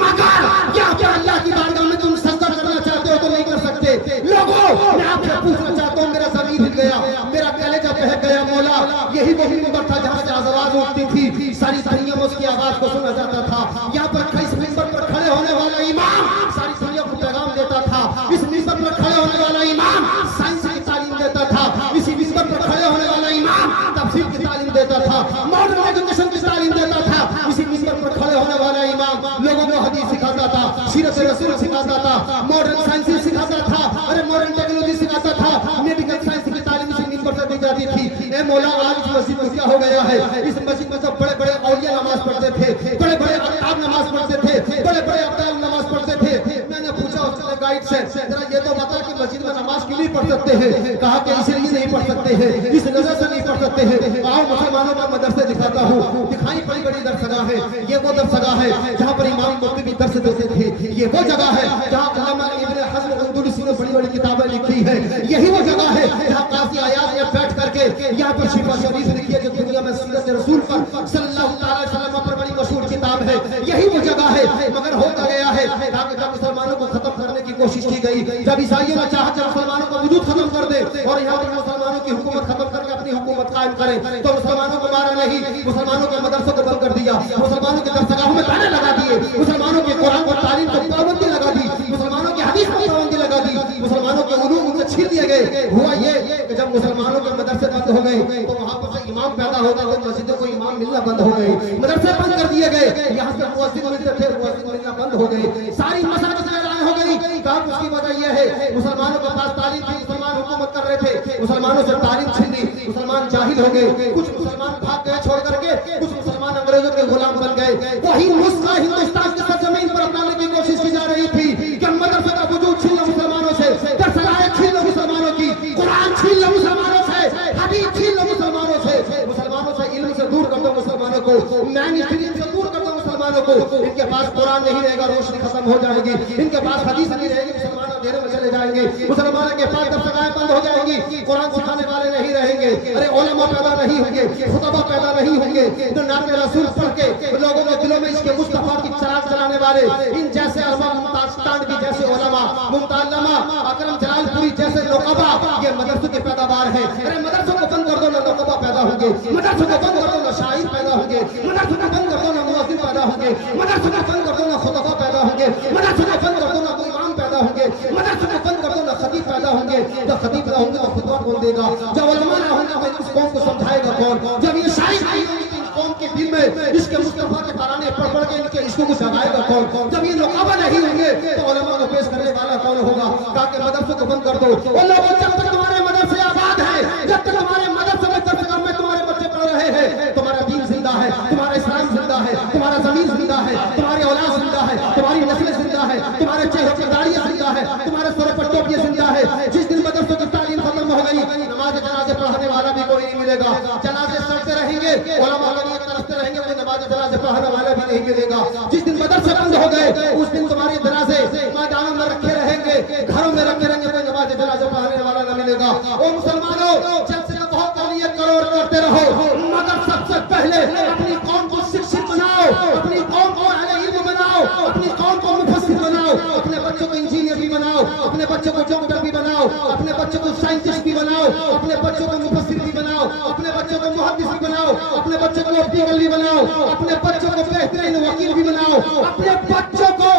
मगर क्या अल्लाह की बारगाह में तुम संजा करना चाहते हो तो नहीं कर सकते। लोगों मैं आपसे पूछना चाहता हूँ, मेरा ज़मीन हिल गया, मेरा कलेजा बहक गया। मौला यही वो मिंबर था जहाँ से आवाज उठती थी, सारी दुनिया में उसकी आवाज को सुना जाता था। यहाँ पर इस मिंबर पर खड़े होने वाला इमाम सारी दुनिया को पैगाम देता था। इस मिंबर पर खड़े होने वाला इमाम साइंस की तालीम देता था। इसी मिंबर पर खड़े होने वाला इमाम तफसीर की तालीम देता था, मॉडर्न एजुकेशन की तालीम देता था। इसी मिंबर पर खड़े होने वाला इमाम लोगों को हदीस सिखाता था, सीरत रसूल सिखाता था, मॉडर्न साइंस सिखाता था, अरे मॉडर्न टेक्नोलॉजी सिखाता था, मेडिकल साइंस की तालीम इसी मिंबर पर दी जाती थी। ए मौला आज इस मस्जिद में क्या हो गया है? इस मस्जिद में तो बड़े बड़े औलिया नमाज पढ़ते थे, बड़े बड़े अख्ताब नमाज पढ़ते थे, बड़े बड़े अब्दाल नमाज पढ़ते थे। मैंने पूछा उसने गाइड से, जरा ये तो बता कि मस्जिद में नमाज क्यों नहीं पढ़ सकते हैं? कहा कि इसलिए नहीं पढ़ सकते हैं, इस नजर से नहीं पढ़ सकते हैं। आओ मुसलमानों का मदरसे दिखाता हूँ, दिखाई बड़ी बड़ी दरसगाह है। ये वो दरसगाह है जहाँ पर इमाम कुर्तुबी दर्स देते थे, ये वो जगह है जहाँ अल्लामा इब्ने हज़्म अंदलुसी ने बड़ी बड़ी किताबें लिखी है, यही वो जगह है जहाँ काज़ी अयाद ने बैठ करके यहाँ पर शिफा शरीफ लिखी है जो दुनिया में सीरत रसूल पर सल्लल्लाहु अलैहि वसल्लम पर बड़ी मशहूर किताब है, यही वो जगह है। मगर होता गया है जब मुसलमानों को खत्म करने की कोशिश की गई, जब ईसाइयों ने चाहा कि मुसलमानों का वजूद खत्म कर दे और यहाँ पर मुसलमानों की हुकूमत खत्म करके अपनी हुकूमत कायम करें, तो मुसलमानों को मारा नहीं, मुसलमानों के मदरसों को बंद कर दिया, मुसलमानों के दरसगाहों में ताले लगा दिए, मुसलमानों के कुरान और तालीम को पाबंदी लगा दी, मुसलमानों की हदीस पर पाबंदी लगा दी, मुसलमानों के उलूम उनसे छीन लिए गए। हुआ ये कि जब मुसलमानों के मदरसे बंद हो गए तो वहाँ पर से इमाम पैदा हो गए, तो मस्जिदों को इमाम मिलना बंद हो गए, मदरसे बंद कर दिए गए, यहाँ से मुअज्जिन मिलते थे, मुअज्जिन मिलना बंद हो गए, सारी मसाजिद ऐलान हो गई। कहा उसकी वजह यह है मुसलमानों के पास तालीम थी, मुसलमान हुकूमत कर रहे थे, मुसलमानों से तालीम छीन ली, मुसलमान जाहिल हो गए, कुछ मुसलमान भाग गए छोड़ करके, कुछ मुसलमान अंग्रेजों के गुलाम बन गए। वही नुस्खा हिंदुस्तान की सरजमीन पर अपनाने की कोशिश की जा रही थी कि मदरसे का वजूद छीन लो मुसलमानों से, दरसगाहें छीन लो मुसलमानों की, कुरान छीन लो मुसलमानों से, हदीस छीन लो मुसलमानों से, मुसलमानों से इल्म से दूर कर दो मुसलमानों को, मैनस्ट्रीम से दूर कर दो मुसलमानों को। इनके पास कुरान नहीं रहेगा, रोशनी खत्म हो जाएगी, इनके पास हदीस नहीं रहेगी, मुसलमान अंधेरे में चले जाएंगे, मुसलमानों के पास दरसगाहें बंद हो जाएंगी, कुरान सिखाने वाले नहीं रहेंगे, अरे उलमा पैदा नहीं होंगे, खुतबा पैदा नहीं होंगे, तो नाते रसूल पढ़ के लोगों के दिलों में इसके मुस्तफा की चिराग जलाने वाले इन जैसे अल्लामा मुमताज तांडवी जैसे उलमा मुमताल्लमा, अकरम जलालपुरी जैसे नौकबा, ये मदरसों की पैदावार है। अरे मदरसों को बंद कर दो ना नौकबा पैदा होंगे, मदरसों को बंद कर दो ना शायर पैदा होंगे, मदरसों को बंद कर दो ना मुअज्जिन पैदा होंगे, मदरसों को बंद कर दो ना खुतबा पैदा होंगे, मदरसों को बंद कर दो ना इमाम पैदा होंगे, मदरसों को बंद कर दो ना खतीब पैदा होंगे। जब खतीब पैदा होंगे तो खुतबा कौन देगा? जब उलमा ना होंगे तो इस कौम को समझाएगा कौन? जब ये शायर नहीं होंगे तो कौम के दिल में इसके मुस्तफा के तराने पढ़ के इनके इश्क को जगाएगा कौन? जब ये नौकबा नहीं होंगे तो उलमा को पेश करने वाला कौन होगा? ताकि मदरसों को बंद कर दो। वो लोग जब तक तुम्हारे मदरसे आबाद है, जब तक तुम्हारे मदरसे में दरगाह में तुम्हारे बच्चे पढ़ रहे हैं, तुम्हारा दीन जिंदा है, तुम्हारा इस्लाम जिंदा है, तुम्हारा जमीन जिंदा है, तुम्हारी औलाद जिंदा है, तुम्हारी नस्लें जिंदा है, तुम्हारे चेहरे पर दाढ़ियां जिंदा है, तुम्हारे सर पर टोपियां जिंदा है। जिस दिन मदरसों की तालीम खत्म हो गई, नमाज जनाजे पढ़ने वाला भी कोई नहीं मिलेगा। जनाजे सड़ते रहेंगे, उलमा के लिए तरसते रहेंगे, कोई नमाज जनाजे पढ़ने वाला भी नहीं मिलेगा। जिस दिन मदरसे बंद हो गए, उस दिन तुम्हारे जनाजे मैदानों में रखे रहेंगे, घरों में रखे रहेंगे, कोई नमाज जनाजे पढ़ने वाला न मिलेगा। ओ मुसलमानों, जब से बहुत करिए करो और करते रहो, मगर सबसे पहले अपनी कौम को शिक्षित बनाओ, अपनी कौम को अहले इल्म बनाओ, अपनी कौम को मुफस्सिर बनाओ, अपने बच्चों को इंजीनियर भी बनाओ, अपने बच्चों को डॉक्टर भी बनाओ, अपने बच्चों को साइंटिस्ट भी बनाओ, अपने बच्चों को मुफस्सिर भी बनाओ, अपने बच्चों को मुहद्दिस भी बनाओ, अपने बच्चों को ऑप्टिकल भी बनाओ, अपने बच्चों को बेहतरीन वकील भी बनाओ, अपने बच्चों को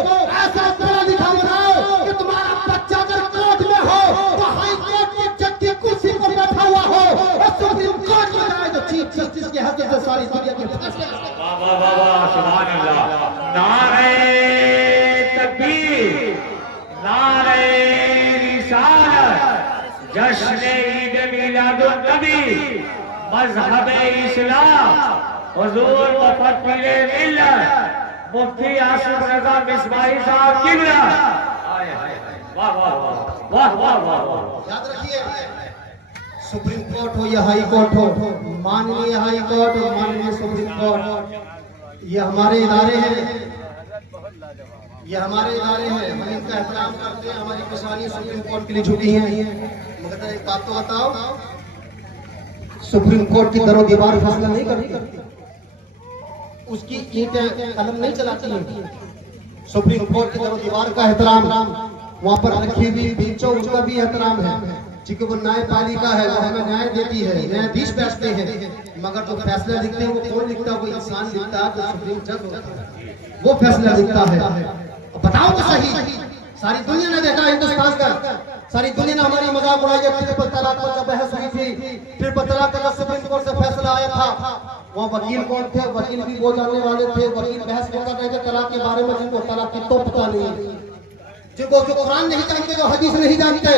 ऐसा पढ़ा लिखा बनाओ कि तुम्हारा बच्चा अगर कोर्ट में हो तो हाई कोर्ट की जज की कुर्सी पर बैठा हुआ हो और सुप्रीम कोर्ट में जाए तो चीफ जस्टिस के हक से सारी दुनिया के फैसले। वाह वाह वाह वाह, सुभान अल्लाह। नारे तकबीर, नारे रिसालत, जश्न ईद मिलादुन नबी, मजहब इस्लाम, हुजूर मुफत्तिर मिल्लत मुफ्ती आसिफ रजा मिसबाही साहब किबला। वाह वाह वाह वाह वाह वाह। याद रखिए, सुप्रीम कोर्ट हो या हाई कोर्ट हो, माननीय हाई कोर्ट और माननीय सुप्रीम कोर्ट, ये हमारे इदारे हैं, ये हमारे इदारे हैं, हम इनका एहतराम करते हैं। हमारी पेशानी सुप्रीम कोर्ट के लिए झुकी है। मगर एक बात तो बताओ, सुप्रीम कोर्ट की दरो दीवार फैसला नहीं करती, उसकी ईंटें कलम नहीं चलाती है। सुप्रीम कोर्ट की दरो दीवार का एहतराम, वहाँ पर रखी हुई बेंचों उनका भी एहतराम है, क्योंकि वो न्यायपालिका है, वो हमें न्याय देती है, न्यायाधीश बैठते हैं। मगर जो फैसला लिखते हैं वो कौन लिखता है? वो इंसान लिखता है, तो सुप्रीम जज होता है, वो फैसला लिखता है। बताओ तो सही, सारी दुनिया ने देखा हिंदुस्तान का, सारी दुनिया ने हमारी मजाक उड़ाई जब ट्रिपल तलाक पर जब बहस हुई थी, ट्रिपल तलाक का सुप्रीम कोर्ट से फैसला आया था। वहाँ वकील कौन थे? वकील भी वो जानने वाले थे, वकील बहस कर रहे थे तलाक के बारे में, जिनको तलाक की तो पता नहीं, जिनको जो कुरान नहीं जानते, जो हदीस नहीं जानते,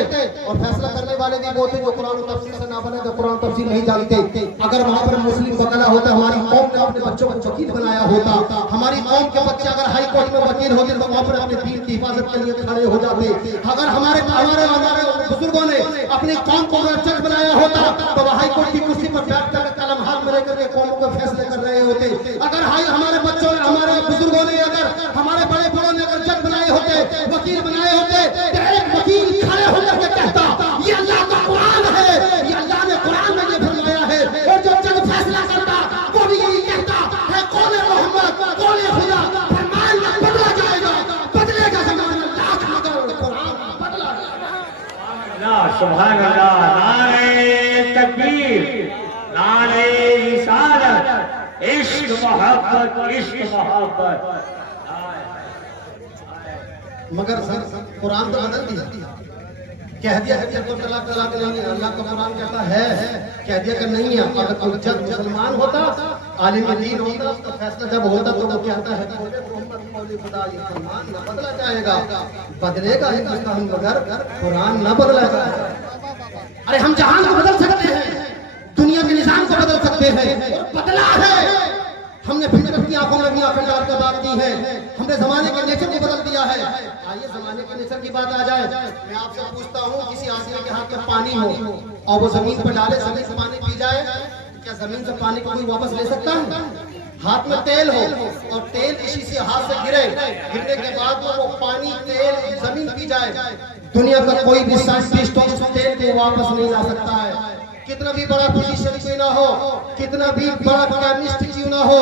और फैसला करने वाले भी वो थे जो कुरान और तफसीर से ना बने, जो कुरान तफसीर नहीं जानते। अगर वहाँ पर मुस्लिम बकला होता, हमारी कौम ने अपने बच्चों को वकील बनाया होता, हमारी कौम के बच्चे अगर हाई कोर्ट में वकील होते तो वहाँ पर अपने दीन की हिफाजत के लिए खड़े हो जाते। अगर हमारे हमारे हमारे बुजुर्गों ने अपनी कौम को जज बनाया होता तो वह हाई कोर्ट की कुर्सी पर बैठ कर कलम हाथ में लेकर के कौम को फैसले कर रहे होते। अगर हमारे बच्चों ने, हमारे बुजुर्गों ने, अगर हमारे बड़े बड़ों ने अगर जज बनाए होते, वकील बनाए होते, तो एक वकील खड़े होकर के कहता ये अल्लाह का कुरान है, ये अल्लाह ने कुरान में ये फरमाया है, और जो जज फैसला करता वो भी यही कहता है, कौले मोहम्मद कौले खुदा, फरमान में बदला जाएगा, बदलेगा जमाना लाख, मगर कुरान बदला जाएगा। सुभान अल्लाह। नारे तकबीर, नारे रिसालत, इश्क मोहब्बत, इश्क मोहब्बत। मगर कुरान तो बदल दिया, कह दिया है कि तलाक तलाक नहीं है, अल्लाह का कुरान कहता है, कह दिया कि नहीं है। अगर कोई जब मुसलमान होता, आलिम दीन होता, उसका फैसला जब होता तो वो कहता है खुदा, ये कुरान न बदला जाएगा, बदलेगा हिंदुस्तान मगर कुरान न बदला जाएगा। अरे हम जहान को बदल सकते हैं, दुनिया के निजाम को बदल सकते हैं, और बदला है। हमने फितरत की आंखों में भी आंखें डाल कर बात की है, हमने जमाने के नेचर को बदल दिया है। आइए जमाने के नेचर की बात आ जाए। मैं आपसे पूछता हूँ, किसी आदमी के हाथ में पानी हो और वो जमीन पर डाले, जमीन से पानी पी जाए, क्या जमीन से पानी को कोई वापस ले सकता है? हाथ में तेल हो और तेल इसी से हाथ से गिरे, गिरने के बाद वो पानी तेल जमीन पी जाए, दुनिया का कोई भी साइंटिस्ट उस तेल को वापस नहीं ला सकता है। कितना भी बड़ा फिजिशियन क्यों ना हो, कितना भी बड़ा केमिस्ट क्यों ना हो,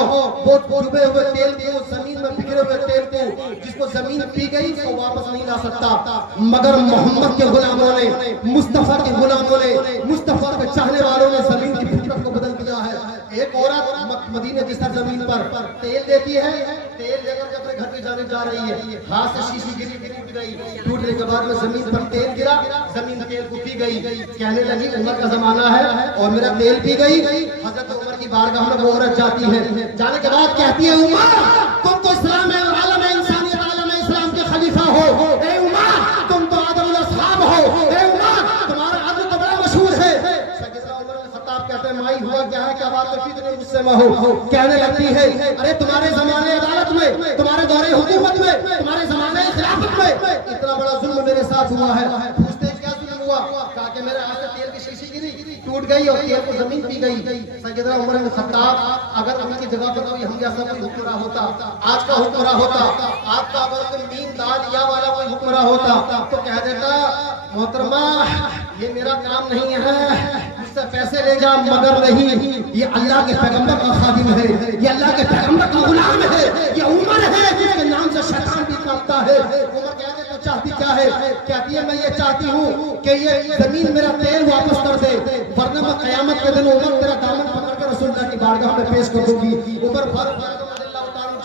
वो डूबे हुए तेल को, जमीन में बिखरे हुए तेल को, जिसको जमीन पी गई उसको वापस नहीं ला सकता। मगर मोहम्मद के गुलामों ने, मुस्तफा के गुलामों ने, मुस्तफा के चाहने वालों ने जमीन की फितरत को बदल दिया है। एक औरत मदीने की सरजमीन पर तेल देती है, तेल लेकर के अपने घर पे जाने जा रही है, हाथ से शीशी गिरी, टूट गई, टूटने के बाद में जमीन पर तेल गिरा, जमीन तेल को पी गई। कहने लगी उमर का जमाना है और मेरा तेल पी गई। हजरत उमर की बारगाह में वो औरत जाती है, जाने के बाद कहती है उमर तुम तो इस्लाम में आलम इंसानियत, आलम इस्लाम के खलीफा हो, ए उमर तुम तो आदम असहाब हो, ए उमर तुम्हारा अदल तो बड़ा मशहूर है। सैयदना उमर बिन खत्ताब कहते हैं माई हुआ क्या है, क्या बात है, कितने गुस्से में हो। कहने लगती है अरे तुम्हारे जमाने अदालत में, तुम्हारे दौरे हुकूमत में, तुम्हारे जमाने खिलाफत में इतना बड़ा जुल्म मेरे साथ हुआ है। पूछते क्या जुल्म हुआ? कहा कि मेरे हाथ से तेल की शीशी गिरी, टूट गई और तेल को जमीन पी गई। सैयदना उमर बिन खत्ताब अगर उनकी जगह पर कोई हम जैसा कोई हुक्मरान होता, आज का हुक्मरान होता, आज का अगर कोई मीम दाल या वाला कोई हुक्मरान होता तो कह देता मोहतरमा ये मेरा काम नहीं है, मुझसे पैसे ले जा, मगर नहीं, ये अल्लाह के पैगंबर का खादिम है, ये अल्लाह के पैगंबर का गुलाम है, ये उमर है जिसके नाम से शैतान भी कांपता है। उमर कहते तो चाहती क्या है? कहती है मैं ये चाहती हूँ कि ये जमीन मेरा तेल वापस कर दे, वरना मैं कयामत के दिन उमर तेरा दामन पकड़कर रसूलुल्लाह की बारगाह में पेश कर दूंगी। उमर फारूक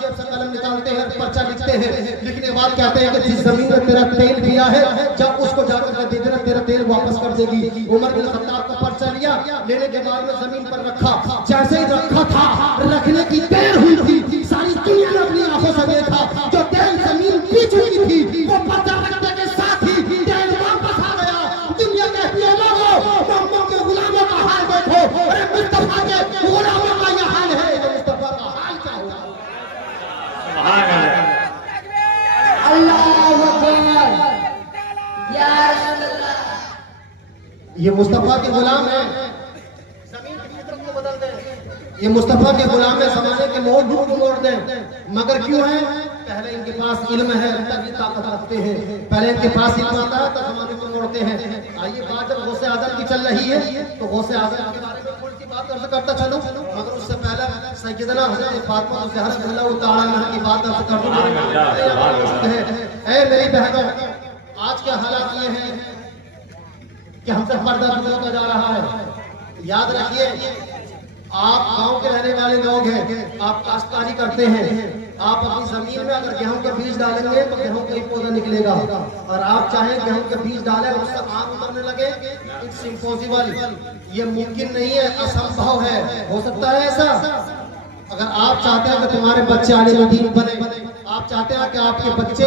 जेब से कलम निकालते हैं, पर्चा लिखते हैं, लिखने के बाद कहते हैं कि जिस जमीन में तेरा तेल दिया है जब उसको जाकर दे देना, तेरा तेल वापस कर देगी। उमर बिन खत्ताब का पर्चा लिया, लेने के बाद में जमीन पर रखा, जैसे ही रखा था रखने की देर हुई थी, सारी दुनिया ने अपनी आंखों से देखा जो तेल जमीन पी चुकी थी वो पर्चा रखने के साथ ही तेल वापस आ गया। दुनिया कहती है लोगों मोहम्मद के गुलामों का हाल देखो, अरे मुस्तफा के गुलामों का यह हाल है, मुस्तफा का हाल क्या होगा? अल्लाहु अकबर या रसूलल्लाह। ये मुस्तफा के गुलाम है, जमीन की फितरत को बदल दे। ये मुस्तफा के गुलाम है, जमाने के मोड़ को मोड़ दे। मगर क्यों है? पहले इनके पास इल्म है तभी ताकत रखते हैं, पहले इनके पास इल्म आता है तो जमाने को मोड़ते हैं। आइए बात जब गौसे आजम की चल रही है तो गौसे आजम के बारे में थोड़ी सी बात अर्ज करता चलूं, मगर उससे पहले सैयदना हज़रत फातिमा ज़हरा रज़ियल्लाहु ताला अन्हा की बात अर्ज कर दूं। ऐ मेरी बहनों, आज के हालात ये हैं कि हमसे पर्दा दूर होता जा रहा है। याद रखिए आप गांव के रहने वाले लोग हैं, आप काश्तकारी करते हैं, आप अपनी जमीन में अगर गेहूं के बीज डालेंगे तो गेहूं का ही पौधा निकलेगा, और आप चाहें गेहूं के बीज डालें और उससे आग उतरने लगे, इट्स इम्पॉसिबल, ये मुमकिन नहीं है, असंभव है। हो सकता है ऐसा? अगर आप चाहते हैं कि तुम्हारे बच्चे आलिम दीन बने, आप चाहते हैं कि आपके बच्चे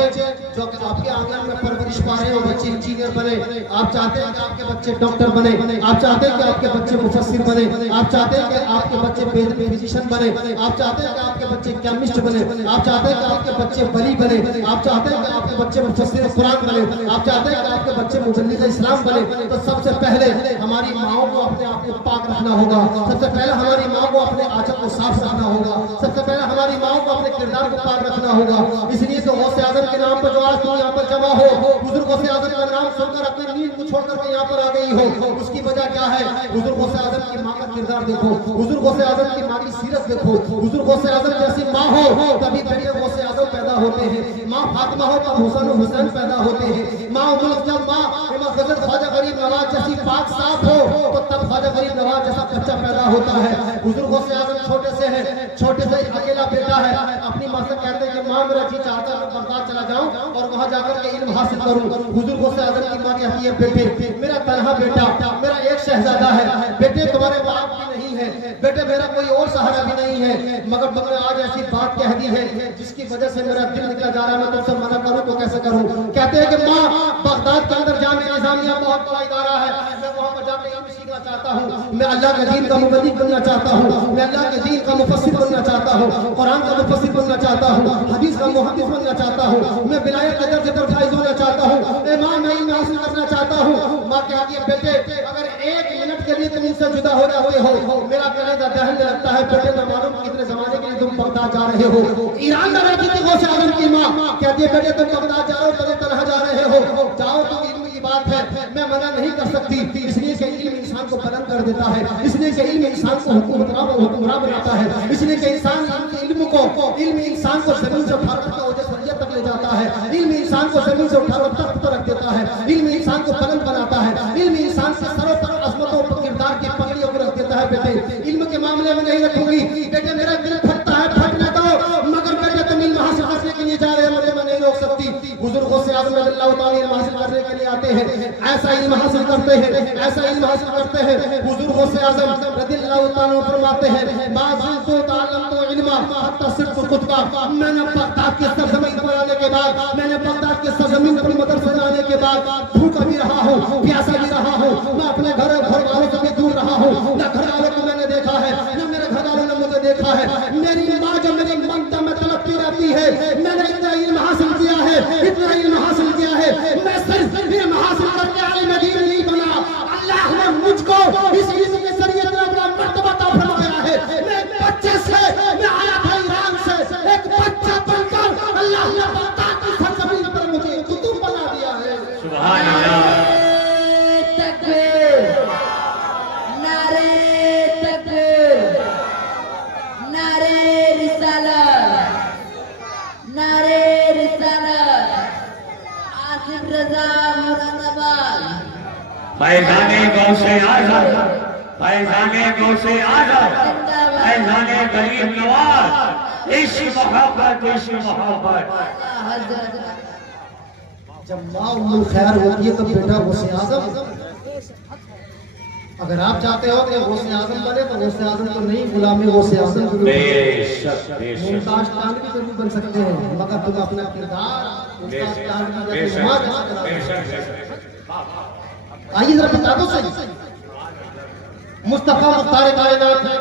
जो आपके आंगन में परवरिश पा रहे हैं वो बच्चे इंजीनियर बने, आप चाहते हैं कि आपके बच्चे डॉक्टर बने, आप चाहते हैं कि आपके बच्चे मुफस्सिर बने, आप चाहते हैं कि आपके बच्चे फिजिशियन बने, आप चाहते हैं कि आपके बच्चे केमिस्ट बने, आप चाहते हैं कि आपके बच्चे वली बने, आप चाहते हैं कि आपके बच्चे मुफस्सिर कुरान बने, आप चाहते हैं कि आपके बच्चे मुबल्लिग इस्लाम बने। तो सबसे पहले हमारी माओ को अपने आप को पाक रखना होगा, सबसे पहले हमारी माओ को अपने आंचल को साफ रखना होगा, सबसे पहले हमारी माओ को अपने किरदार को पाक रखना होगा। इसलिए तो गौसे आजम के नाम पर जो आज तुम यहाँ पर जमा हो, हुजूर गौसे आजम का नाम सुनकर अपनी नींद को छोड़कर के यहाँ पर आ गई हो, उसकी वजह क्या है? हुजूर गौसे आजम की माँ का किरदार देखो, हुजूर गौसे आजम की माँ की सीरत देखो, हुजूर गौसे आजम जैसी माँ हो तभी बेटे गौसे आजम पैदा होते हैं, माँ फातिमा हो तब हुसैन पैदा होते हैं, माँ जब माँ इमाम हज़रत ख्वाजा गरीब नवाज जैसी पाक साफ हो तो तब ख्वाजा गरीब नवाज जैसा बच्चा पैदा होता है। हुजूर गौसे आजम छोटे से है, छोटे से अकेला बेटा है, अपनी माँ से कहते हैं कि माँ मेरा जी चाहता है मैं बगदाद चला जाऊं और वहां जाकर के इल्म हासिल करूं। हुजूर गौसे आजम की माँ कहती है बेटे मेरा तन्हा बेटा, मेरा एक शहजादा है, बेटे तुम्हारे बाप भी नहीं है, बेटे मेरा कोई और सहारा भी नहीं है, मगर तुमने आज ऐसी बात कह दी है जिसकी वजह से मेरा दिल निकला जा रहा है, मैं तुमसे मना करूं तो कैसे करूं? कहते हैं कि माँ बगदाद के अंदर जामिया निज़ामिया बहुत बड़ा इदारा है, मैं वहां पर जाकर इल्म सीखना चाहता हूं, मैं अल्लाह के दीन का मुबल्लिग बनना चाहता हूं, मैं अल्लाह के दीन का मुफस्सिर बनना चाहता हूं, कुरान का मुफस्सिर बनना चाहता हूं, हदीस का मुहद्दिस बनना चाहता हूं, मैं विलायत के दर्जे पर फाइज होना चाहता हूं, ए मां मैं इल्म हासिल करना चाहता हूं। मां कहती है बेटे अगर एक मिनट के लिए तुम इनसे जुदा हो जाते हो मेरा कलेजा दहने लगता है, बेटे न मालूम कितने जमाने के लिए तुम बगदाद जा रहे हो। ईरान में रहती थी गौसे आजम की मां, कहती है बेटे तुम बगदाद जा रहे हो, तले तनहा जा रहे हो, जाओ तुम इल्म बात है, मैं मना नहीं कर सकती, इसलिए कि इल्म इंसान को बुलंद कर देता है, इसलिए कि इल्म इंसान को हुक्मरान बनाता है, इसलिए कि इल्म इंसान को जमीन से उठाकर ओजस्वरियत तक ले जाता है, इल्म इंसान को जमीन से उठाकर तख्त पर रख देता है, इल्म इंसान को बुलंद बनाता है, इल्म इंसान के सरों पर अजमतों पर किरदार की पगड़ियों को रख देता है। बेटे इल्म के मामले में नहीं रखूंगी, बेटे मेरा दिल फटता है, फटने दो, मगर बेटे तुम इल्म हासिल करने के लिए जा रहे हो, मुझे मैं नहीं रोक सकती। बुजुर्गों से आज़म रज़ियल्लाहु ताला इल्म हासिल करने के लिए आते हैं, ऐसा इल्म हासिल करते हैं, ऐसा इल्म हासिल करते हैं। बुजुर्गों से आज़म रज़ियल्लाहु ताला फरमाते हैं, बाज़िल तो तालम तो इल्मा हत्ता सिर्फ खुतबा, मैंने बगदाद के सरजमीन पर आने के बाद, मैंने बगदाद के सरजमीन पर मदरसे आने के बाद भूखा भी रहा हूँ, प्यासा भी रहा हूँ, मैं अपने घर वालों से भी दूर रहा हूँ, न घर वालों को मैंने देखा है, न मेरे घर वालों ने मुझे देखा है। मेरी माँ जो मेरी मनता में तड़पती रहती है, मैंने इतना इल्म हासिल किया है, इतना इल्म हासिल किया है, मैं सिर्फ इल्म हासिल करके आलिम दीन नहीं बना, अल्लाह ने मुझको इस इल्म के जरिए इतना बड़ा मर्तबा अता फरमाया है। मैं एक बच्चे से, मैं आया था ईरान से, एक बच्चा बनकर अल्लाह ने बगदाद की सरजमीन पर मुझे कुतुब बना दिया है। सुभान अल्लाह। तकबीर, नारे तकबीर, नारे रिसालत, नारे रिसालत, आसिफ रजा मुरादाबाद, फैजाने गौसे आज़म, फैजाने गौसे आज़म, फैजाने गरीब नवाज, इश्क मोहब्बत, इश्क मोहब्बत। जब माँ उम्मुल खैर होती है तो बेटा गौसे आज़म। अगर आप चाहते हो कि गौसे आज़म बने तो गौसे आज़म तो नहीं, गुलाम गौसे आज़म बेशक बेशक मुमताज खान भी जरूर बन सकते हैं, मगर तुम अपना किरदार मुमताज खान की जैसे नमाज अदा करा। आइए जरा बता दो सही, मुस्तफा मुख्तार कायनात है।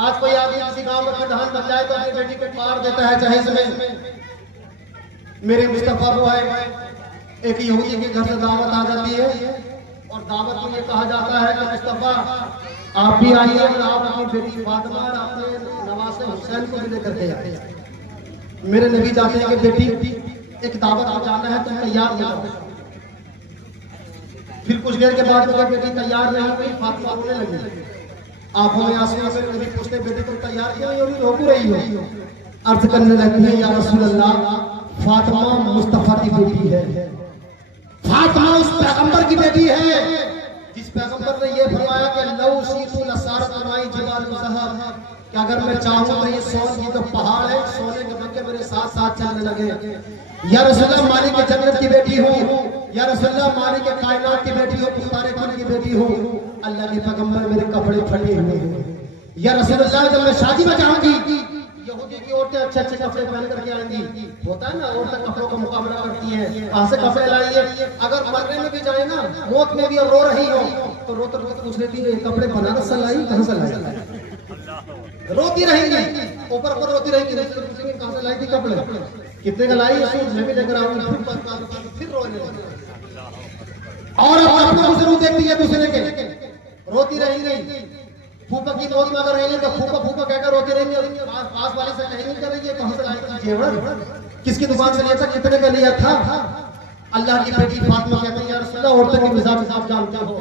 आज कोई आदमी किसी गांव में प्रधान बन जाए तो अपनी बेटी को मार देता है चाहे इसमें। मेरे मुस्तफा को है, एक यहूदी के घर से दावत आ जाती है और दावत में ये कहा जाता है कि मुस्तफा आप भी आइए और आप अपनी बेटी फातिमा और अपने नवासे हुसैन को भी लेकर के आइए। मेरे नबी चाहते हैं कि बेटी एक दावत में जाना है, तुम तैयार हो जाओ। फिर कुछ देर के बाद जब बेटी तैयार नहीं हुई, फातिमा रोने लगी, आंखों में आंसू आ गए। नबी पूछते बेटी तुम तैयार क्यों नहीं हो रही, रो रही हो? अर्ज करने लगी है, या रसूल अल्लाह, फातिमा मुस्तफा की बेटी है, फातिमा उस पैगंबर की बेटी है जिस पैगंबर ने ये फरमाया कि लौ शीतु लसारत माई जबाल ज़हब, कि अगर मैं चाहूं तो ये सोने की जो पहाड़ है, सोने के बनके मेरे साथ साथ चलने लगे। या रसूलल्लाह मालिक के जन्नत की बेटी हूँ, या रसूलल्लाह मालिक के कायनात की बेटी हूँ, पुकारे कुल की बेटी हूँ। अल्लाह के पैगंबर मेरे कपड़े फटे हुए हैं। या रसूलल्लाह जब मैं शादी में जाऊंगी, यहूदी की औरतें अच्छे अच्छे कपड़े पहन करके आएंगी। होता है ना, औरतें कपड़ों का मुकाबला करती हैं, कहाँ से कपड़े लाइए। अगर मरने में भी जाए ना, मौत में भी और रो रही हो तो रोते रोते पूछ लेती है कपड़े बनारस से लाई, कहाँ से लाई? रोती रहेंगी, ऊपर ऊपर रोती रहेंगी, पूछेंगे कहाँ से लाई थी कपड़े, कितने का लाई? मैं भी लेकर आऊंगी, फिर रोने लगेंगे। और अपने को जरूर देखती है दूसरे के, रोती रहेंगी। फूफा की मौत में अगर रहेंगे तो फूफा फूफा कहकर रोती रहेंगे। पास वाले से कहेंगे कर रही है कहाँ से लाई थी जेवर, किसकी दुकान से लिया था, कितने का लिया था? अल्लाह की बेटी फातिमा कहती है, या रसूलल्लाह औरतों के मिजाज आप जानते हो,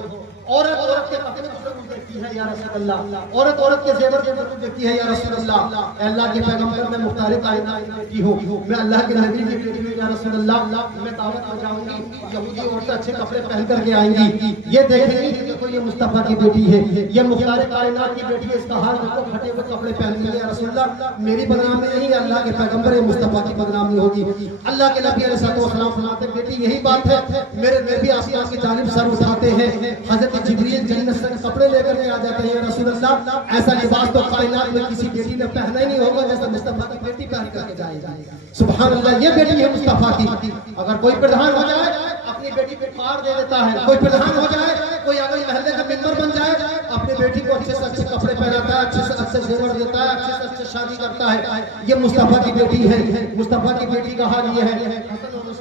औरत औरत के कपड़े जरूर देखती है या रसूलल्लाह, औरत औरत के जेवर जरूर देखती है या रसूलल्लाह। अल्लाह के पैगंबर में मुख्तार कायनात की हो, मैं अल्लाह के नबी की बेटी हूं या रसूलल्लाह। मैं दावत में जाऊंगी, यहूदी औरतें अच्छे कपड़े पहन करके आएंगी, ये देखेंगी कि देखो ये मुस्तफा की बेटी है, ये मुख्तार कायनात की बेटी है, इसका हाल देखो, फटे हुए कपड़े पहन के। या रसूलल्लाह मेरी बदनामी नहीं, अल्लाह के पैगंबर है मुस्तफा की बदनामी होगी। अल्लाह के नबी अलैहिस्सलाम फरमाते बेटी यही बात है, मेरे नबी आसमान की जानिब सर उठाते हैं, हजरत जिब्रील जन्नत से कपड़े लेकर के आ जाते हैं। रसूलल्लाह ऐसा लिबास तो कायनात में किसी बेटी ने पहना ही नहीं होगा जैसा मुस्तफा की बेटी पहन करके जाएगी। सुभान अल्लाह, ये बेटी है मुस्तफा की। अगर कोई प्रधान हो जाए अपनी बेटी पे पार दे देता है, कोई प्रधान हो जाए, कोई अगर महल्ले का मेंबर बन जाए, अपनी बेटी को अच्छे से अच्छे कपड़े पहनाता है, अच्छे से अच्छे जेवर देता है, अच्छे से अच्छे शादी करता है। ये मुस्तफा की बेटी है। मुस्तफा की बेटी का हाल ये है।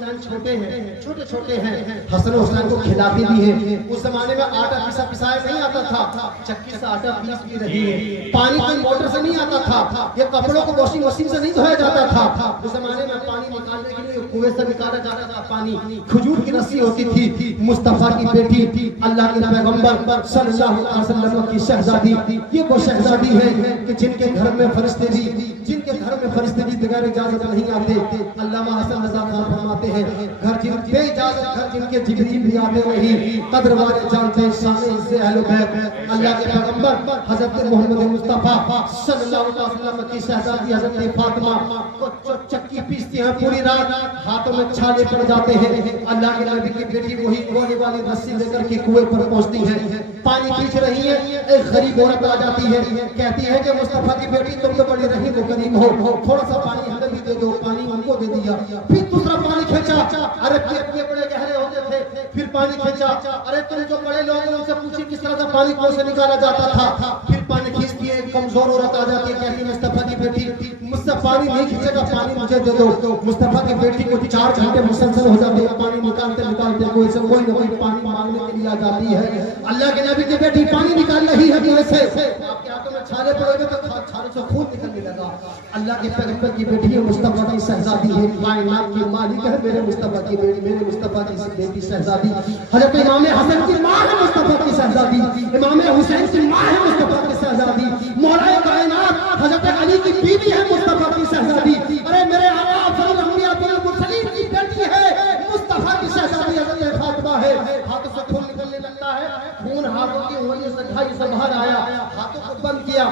हुसैन छोटे हैं, छोटे छोटे हैं, हसन हुसैन को खिलाती भी है। उस जमाने में आटा पिसाया नहीं आता था, चक्की से आटा पीस भी रही है। पानी कोई मोटर से नहीं आता था, ये कपड़ों को वॉशिंग मशीन से नहीं धोया जाता था। उस जमाने में पानी निकालने के लिए कुएं से निकाला जाता था पानी। खजूर की रस्सी होती थी। मुस्तफा की बेटी अल्लाह के पैगंबर सल्लल्लाहु अलैहि वसल्लम की शहजादी, ये वो शहजादी है कि जिनके घर में फरिश्ते भी बगैर इजाजत नहीं आते। अल्लामा हसन रजा खान फरमाते हैं, घर जिनके इजाजत घर जिनके जिब्रील भी आते नहीं, कद्र वाले जानते हैं शान इज्ज़त अहले बैत। अल्लाह के पैगंबर हजरत मोहम्मद मुस्तफा सल्लल्लाहु अलैहि वसल्लम की शहजादी हजरत फातिमा को चक्की पीसती हैं पूरी रात, हाथों में छाले पड़ जाते हैं। अल्लाह के नबी की बेटी वही कोने वाली रस्सी लेकर के कुएं पर पहुंचती है, पानी पीछ रही है। एक गरीब औरत आ जाती है, कहती है कि मुस्तफा की बेटी तुम तो बड़ी रहीम करीम हो, थोड़ा सा पानी हमें भी दे दो। पानी उनको दे दिया, फिर दूसरा पानी खींचा, अरे ये बड़े गहरे होते थे। फिर पानी खींचा, अरे तुम जो बड़े लोग हैं उनसे पूछिए किस तरह से पानी कौन से निकाला जाता था। फिर पानी खींचती है, कमजोर औरत आ जाती है, कहती है मुस्तफा की बेटी मुझसे पानी नहीं खींचेगा, पानी मुझे दे दो। मुस्तफा की बेटी को 4 घंटे मुसलसल हो जाते हैं, पानी निकालते कोई न कोई पानी मांगने के लिए आ जाती है। अल्लाह के नबी की बेटी पानी निकाल रही है कुएं से, आपके हाथों में छाले पड़ेंगे तो छाले से खून निकलने लगा। अल्लाह के पैगंबर की बेटी है, मुस्तफा की शहजादी है, कायनात की मालिक है मेरे मुस्तफा की बेटी, मेरे मुस्तफा की बेटी शहजादी। हजरत इमाम हसन की मां है मुस्तफा की शहजादी, इमाम हुसैन की मां है मुस्तफा की शहजादी, मौलाए कायनात हजरत अली की बीवी है मुस्तफा की शहजादी। अरे मेरे आका अफजल अंबिया बिल मुरसलीन की बेटी है मुस्तफा की शहजादी हजरत फातिमा है। हाथों से खून निकलने लगता है, खून हाथों की उंगलियों से ढाई से बाहर आया, हाथों को बंद किया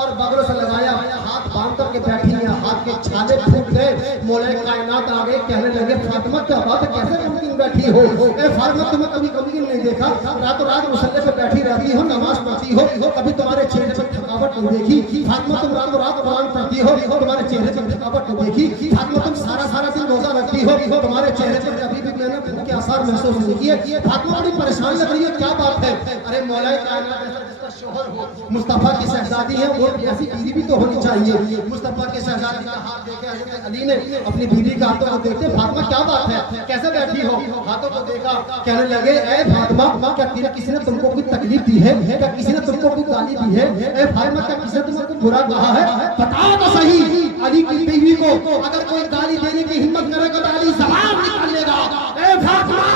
और बगलों से लगाया, हाथ बांध करके बैठी है, हाथ के छाले फूट गए। मौलाए कायनात आ गए, कहने लगे फातिमा क्या बात है, कैसे मुमकिन बैठी हो? ए फातिमा तुम्हें कभी कभी नहीं देखा, रातों रात मुसल्ले पे बैठी रहती हो, नमाज पढ़ती हो, कभी तुम्हारे चेहरे पर थकावट नहीं देखी। फातिमा तुम रातों रात कुरान पढ़ती हो, तुम्हारे चेहरे पर थकावट नहीं देखी। फातिमा तुम सारा दिन रोजा रखती हो, तुम्हारे चेहरे पर कभी भी मैंने भूख के आसार महसूस नहीं किए। फातिमा बड़ी परेशान लग रही है, क्या बात है? अरे मौलाए कायनात ऐसा जिसका शौहर हो, मुस्तफा की शहजादी है, वो ऐसी बीवी भी तो होनी चाहिए। मुस्तफा की शहजादी का हाथ देखे हजरत अली ने अपनी बीवी का हाथों को देखते, फातिमा क्या बात है, कैसे बैठी हो? हाथों को देखा, कहने लगे ए फातिमा क्या किसी ने तुमको कोई तकलीफ दी है, क्या किसी ने तुमको कोई गाली दी है? ए फातिमा क्या किसी ने तुमको बुरा कहा है? बताओ तो सही। अली की बीवी को अगर कोई गाली देने की हिम्मत करेगा तो अली जबान निकाल लेगा। ए फातिमा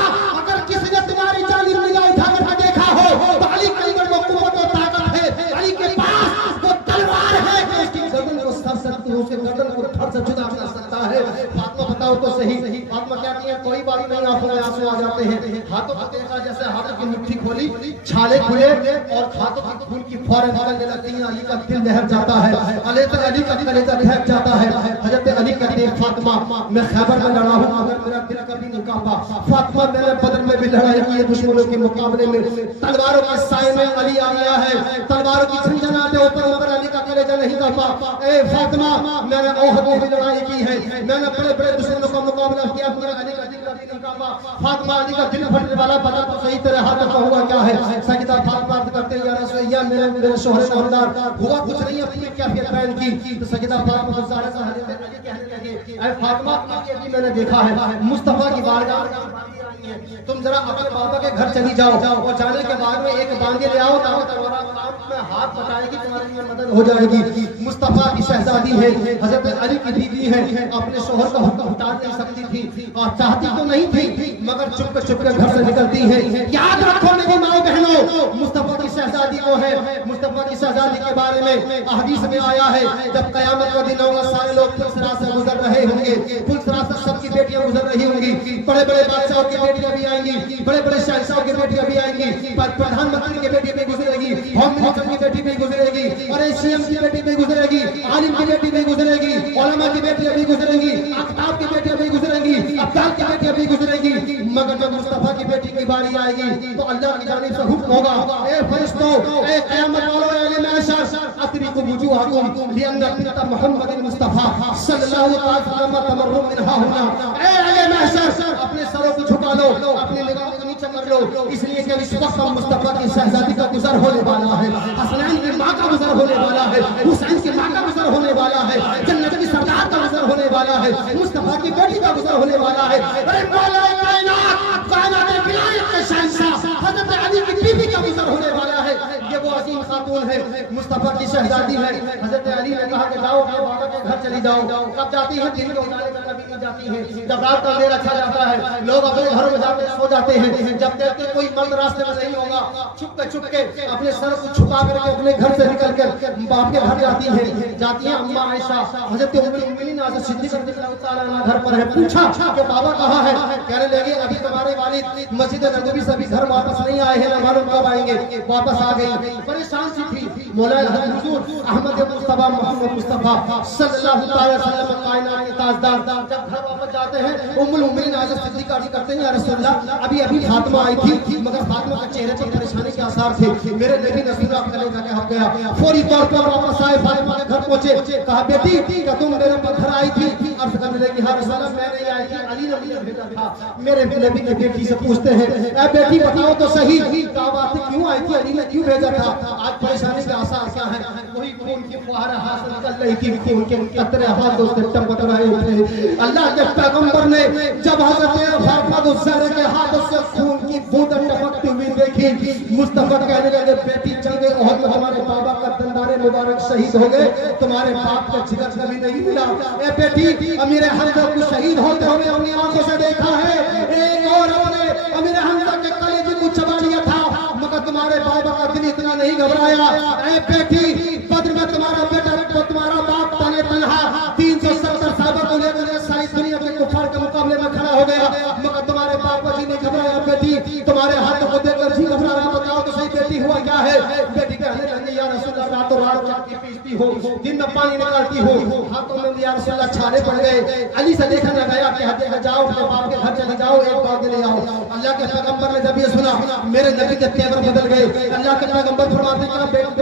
अगर किसी ने तुम्हारी जालिम निगाह उठाकर देखा हो तो अली के अंदर वो कुव्वत और ताकत है, अली के पास वो तलवार है कि उसकी गर्दन को सर सकती है, उसके गर्दन को धड़ से जुदा कर सकता है। फातिमा बताओ तो सही। फातिमा कहती है कोई बात नहीं, आंखों में आंसू आ जाते हैं। हाथों को देखा, जैसे हाथों की मुट्ठी खोली, छाले खुले और हाथों की खून की फौरन निकलने लगती है। अली का दिल दहक जाता है, अली का कलेजा दहक जाता है। हजरत अली कहते हैं फातिमा मैं खैबर में लड़ा हूं मगर मेरा दिल कभी नहीं कांपा। फातिमा मैंने बदर में भी लड़ाई की है, दुश्मनों के मुकाबले में तलवारों के साए में अली आ गया है, तलवारों की झंझनाहट ऊपर अली का कलेजा नहीं कांपा। ए फातिमा मैंने ओहद में भी लड़ाई की है, मैंने बड़े बड़े दुश्मनों का मुकाबला किया, मेरा अली का दिल कभी नहीं कांपा। फातिमा अली का दिल फटने वाला पता तो सही तेरे हाथ में हुआ क्या है? सजदा फातिमा करते या रसूल या मेरे शोहर नामदार हुआ कुछ नहीं, अपनी क्या बयान की तो सजदा फातिमा को सारे सहारे में अली कहने लगे ऐ फातिमा अभी मैंने देखा है मुस्तफा की बारगाह में, तुम जरा अपने बाबा के घर चली जाओ और जाने के बाद में एक बांगे ले आओ ताकि तुम्हारा काम में हाथ बटाएगी, तुम्हारी में मदद हो जाएगी। मुस्तफा की शहजादी है, हजरत अली की बीवी है, अपने शोहर का हुक्म हटा नहीं सकती थी और चाहती तो नहीं थी मगर चुप के घर से निकलती है। याद रखो मेरी माओ बहनों, मुस्तफा की शहजादी वो है। मुस्तफा की शहजादी के बारे में हदीस में आया है जब कयामत का दिन होगा सारे लोग पुलसरा से गुजर रहे होंगे, पुलसरा से सबकी बेटियां गुजर रही होंगी, बड़े बड़े बादशाहों की बेटियां भी आएंगी, बड़े बड़े शहंशाहों की बेटियां भी आएंगी, पर प्रधानमंत्री की बेटी भी गुजरेगी, होम मिनिस्टर की बेटी भी गुजरेगी, और सीएम की बेटी भी गुजरेगी, आलिम की बेटी भी गुजरेगी, उलमा की बेटियां भी गुजरेगी, आफ्ताब की बेटियां भी गुजरेगी, अब्दाल की बेटियां भी गुजरेगी। मगर जब मुस्तफा की बेटी की बारी आएगी तो अल्लाह की जानिब से हुक्म होगा, ए फरिश्तों, ए क़यामत वालों, ए अहले महशर, अतरिकु वुजूहकुम लिअन्ना बिन्त मुहम्मद मुस्तफा सल्लल्लाहु अलैहि वसल्लम तमर्रु मिनहा हुना। ए अहले महशर, अपने सरों को झुका लो, अपनी निगाहों को नीचे कर लो, इसलिए कि इस वक्त मुस्तफा की शहजादी का गुजर होने वाला है, हसनैन की मां का गुजर होने वाला है, हुसैन की मां का गुजर होने वाला है, जन्नत की सरदार का गुजर होने वाला है। मुस्तफा की बेटी का गुजर होने वाला है। अरे मौला कायनात कायनात विलायत के शहंशाह हजरत अली की बीवी का गुजर होने वाला है। ये वो अजीम खातून है, मुस्तफा की शहजादी है। हजरत अली ने कहा कि जाओ अपने बाबा के घर चली जाओ। कब जाती है? दिन के उजाले में कभी नहीं जाती है। जब रात का अंधेरा छा जाता है लोग अपने घरों में जाकर सो जाते हैं। जब देखते कोई मर्द रास्ते में नहीं होगा, छुप के अपने सर को छुपा करके अपने घर से निकल कर बाप के घर जाती है अम्मा आयशा हजरत उम्मुल मोमिनीन हजरत सिद्दीक़ा रज़ियल्लाहु ताला अन्हा घर पर है। पूछा कि बाबा कहाँ है? कहने लगे अभी तुम्हारे वालिद मस्जिद नबवी से अभी घर वापस नहीं आए हैं, ना मालूम कब आएंगे। वापस आ गई, परेशान सी थी। मौला हुजूर अहमद मुस्तफा मोहम्मद मुस्तफा सल्लल्लाहु अलैहि वसल्लम कायनात के ताजदार जब घर वापस जाते हैं उम्मुल मोमिनीन हजरत सिद्दीक़ा अर्ज़ करते हैं या रसूल अल्लाह अभी फातिमा आई थी मगर फातिमा के चेहरे पर परेशानी के आसार थे। मेरे नबी नसीरा कलेजा के हक गया। फौरी तौर पर वापस आए, फातिमा के घर पहुंचे। कहा बेटी क्या तुम मेरे पर घर आई थी? अर्ज करने लगी हाँ रसूल अल्लाह मैं नहीं आई थी, अली ने मुझे भेजा था। मेरे नबी के बेटी से पूछते हैं ए बेटी बताओ तो सही क्या बात है, क्यों आई थी, अली ने क्यों भेजा था? आज परेशानी के आसार क्या है? वही खून की फुहारा हासिल कर रही थी, खून के कतरे हाथों से टपक रहे थे। अल्लाह के पैगंबर ने जब हजरत फातिमा ज़हरा के हाथों से खून की बूंदें टपकती हुई देखी, मुस्तफा कहने लगे बेटी जंगे ओहद में तुम्हारे बाबा का दंदारे मुबारक शहीद हो गए, तुम्हारे बाप का जिगर कभी नहीं मिला। ए बेटी अमीर हमजा को शहीद होते हुए अपनी आंखों से देखा है। एक और अपने अमीर हमजा के कलेजे को चबा लिया था मगर तुम्हारे बाबा का दिल इतना नहीं घबराया। ए बेटी बद्र में तुम्हारा बेटा तुम्हारा बाप तने तनहा 370 साहबा को लेकर सारी दुनिया के कुफार के मुकाबले में खड़ा हो गया मगर तुम्हारे बाबा जी ने घबराया। बेटी तुम्हारे हाथों को देखकर जी घबरा रहा, बताओ तो सही बेटी हुआ क्या है? बेटी कहने लगी या रसूल अल्लाह रातों रात चाकी पीसती हो, दिन में पानी निकालती हो, हाथों में या रसूल अल्लाह छाले पड़ गए। अली से देखा न गया कि हटे जाओ अपने बाप के घर चले जाओ, एक बात ले आओ। अल्लाह के पैगंबर ने जब ये सुना मेरे नबी के तेवर बदल गए। अल्लाह के पैगंबर फरमाते हैं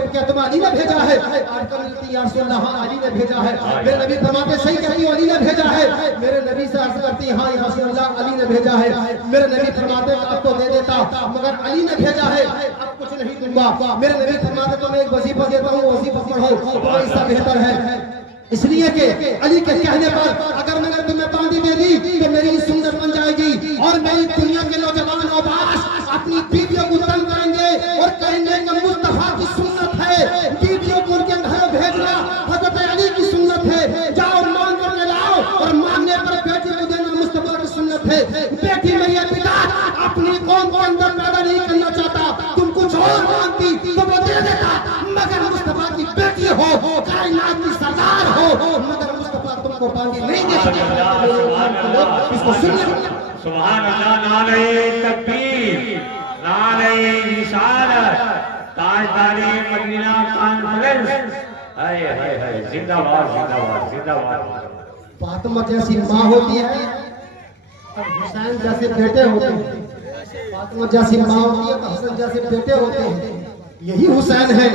क्या तुम अली ने भेजा है? आजकल मिलती या रसूल अल्लाह हाँ अली ने भेजा है। मेरे नबी फरमाते सही कहती हो अली ने भेजा है। मेरे नबी से अर्ज करती हाँ या रसूल अल्लाह अली ने भेजा है। मेरे नबी फरमाते अब तो दे देता मगर अली ने भेजा है, अब कुछ नहीं दूंगा। मेरे नबी फरमाते तो मैं एक वजीफा देता हूँ, वजीफा पढ़ो तो इससे बेहतर है। इसलिए कि अली के कहने पर अगर मैंने तुम्हें बांधी दे दी तो मेरी सुन्नत बन जाएगी और मेरी दुनिया के नौजवान औबाश अपनी बीवियों को तंग करेंगे और कहेंगे कि मुस्तफा की सुन्नत है बीवियों को उनके घर भेजना हजरत अली की सुन्नत है, जाओ मांग कर लाओ और मांगने पर बेटी को देना मुस्तफा की सुन्नत है। बेटी में यह पिता अपनी कौम को अंदर पैदा नहीं करना चाहता, तुम कुछ और मांगती तो वो दे देता मगर मुस्तफा की बेटी हो, कायनात की सरदार हो मगर मुस्तफा तुमको बांधी नहीं दे सकता। इसको सुनिए सुभान अल्लाह, नारे तकबीर, नारे रिसालत, ताजदारी मदीना कॉन्फ्रेंस, हाय हाय हाय, जिंदाबाद जिंदाबाद जिंदाबाद। फातिमा जैसी माँ होती है और हुसैन जैसे बेटे होते हैं। फातिमा जैसी माँ होती है तो हसन जैसे बेटे होते हैं। यही हुसैन है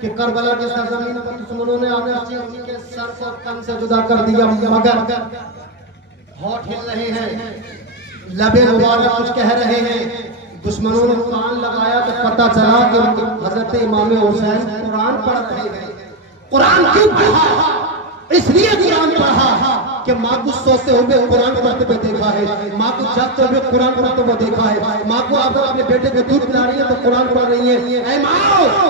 कि करबला के सरजमीन पर दुश्मनों ने आकर उनके सर को तन से जुदा कर दिया मगर होठ हिल रहे हैं, लबे मुबारक कुछ कह रहे हैं। दुश्मनों ने कान लगाया तो पता चला कि हजरत इमाम हुसैन कुरान पढ़ रहे हैं। कुरान क्यों पढ़ा? इसलिए कुरान पढ़ा कि माँ को सोते हुए कुरान पढ़ते हुए देखा है, माँ को जगते हुए कुरान पढ़ते हुए देखा है। माँ को अगर अपने बेटे को दूध पिला रही है तो कुरान पढ़ रही है। ऐ माँ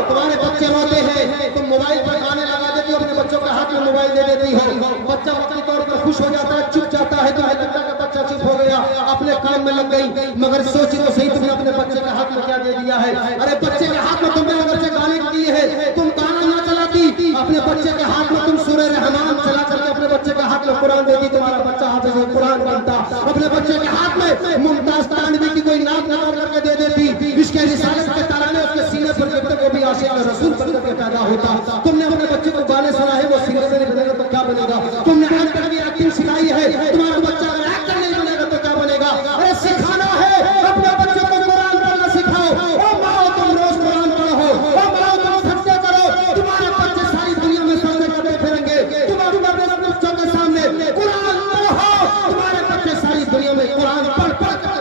तुम्हारे बच्चे रोते हैं, तुम मोबाइल पर गाने लगा देती हो, अपने बच्चों के हाथ में मोबाइल दे देती हो, बच्चा वक्ती तौर पर खुश हो जाता है, चुप जाता है, तुम्हें लगता है बच्चा चुप हो गया, अपने काम में लग गई। मगर सोची तो सही तुमने अपने बच्चे के हाथ में क्या दे दिया है? अरे बच्चे के हाथ में तुमने बच्चे गाने दिए है, तुम गाना ना चलाती, अपने बच्चे के हाथ में तुम सूरह रहमान चला करके अपने बच्चे के हाथ में कुरान देती, तुम्हारा बच्चा हाफिज़ कुरान बनता। अपने बच्चे के हाथ में मुमताज तानवी की कोई नाम नकार करके दे देती, इसके रिसालत के तराने उसके सीने पर गिरते को भी आशिक रसूल बन करके पैदा होता। तुमने अपने बच्चे को गाने सुना है, वो सिंगर नहीं बनेगा तो क्या बनेगा? तुमने एक्टर की एक्टिंग सिखाई है, तुम्हारा बच्चा अगर एक्टर नहीं बनेगा तो क्या बनेगा? अरे सिखाना है अपने बच्चों को कुरान पढ़ना सिखाओ। ओ माओ तुम रोज कुरान पढ़ो, ओ माओ तुम सजदे करो, तुम्हारे बच्चे सारी दुनिया में सजदे करते फिरेंगे। तुम्हारे बच्चों के सामने कुरान पढ़ो, तुम्हारे बच्चे सारी दुनिया में कुरान पढ़ पढ़ कर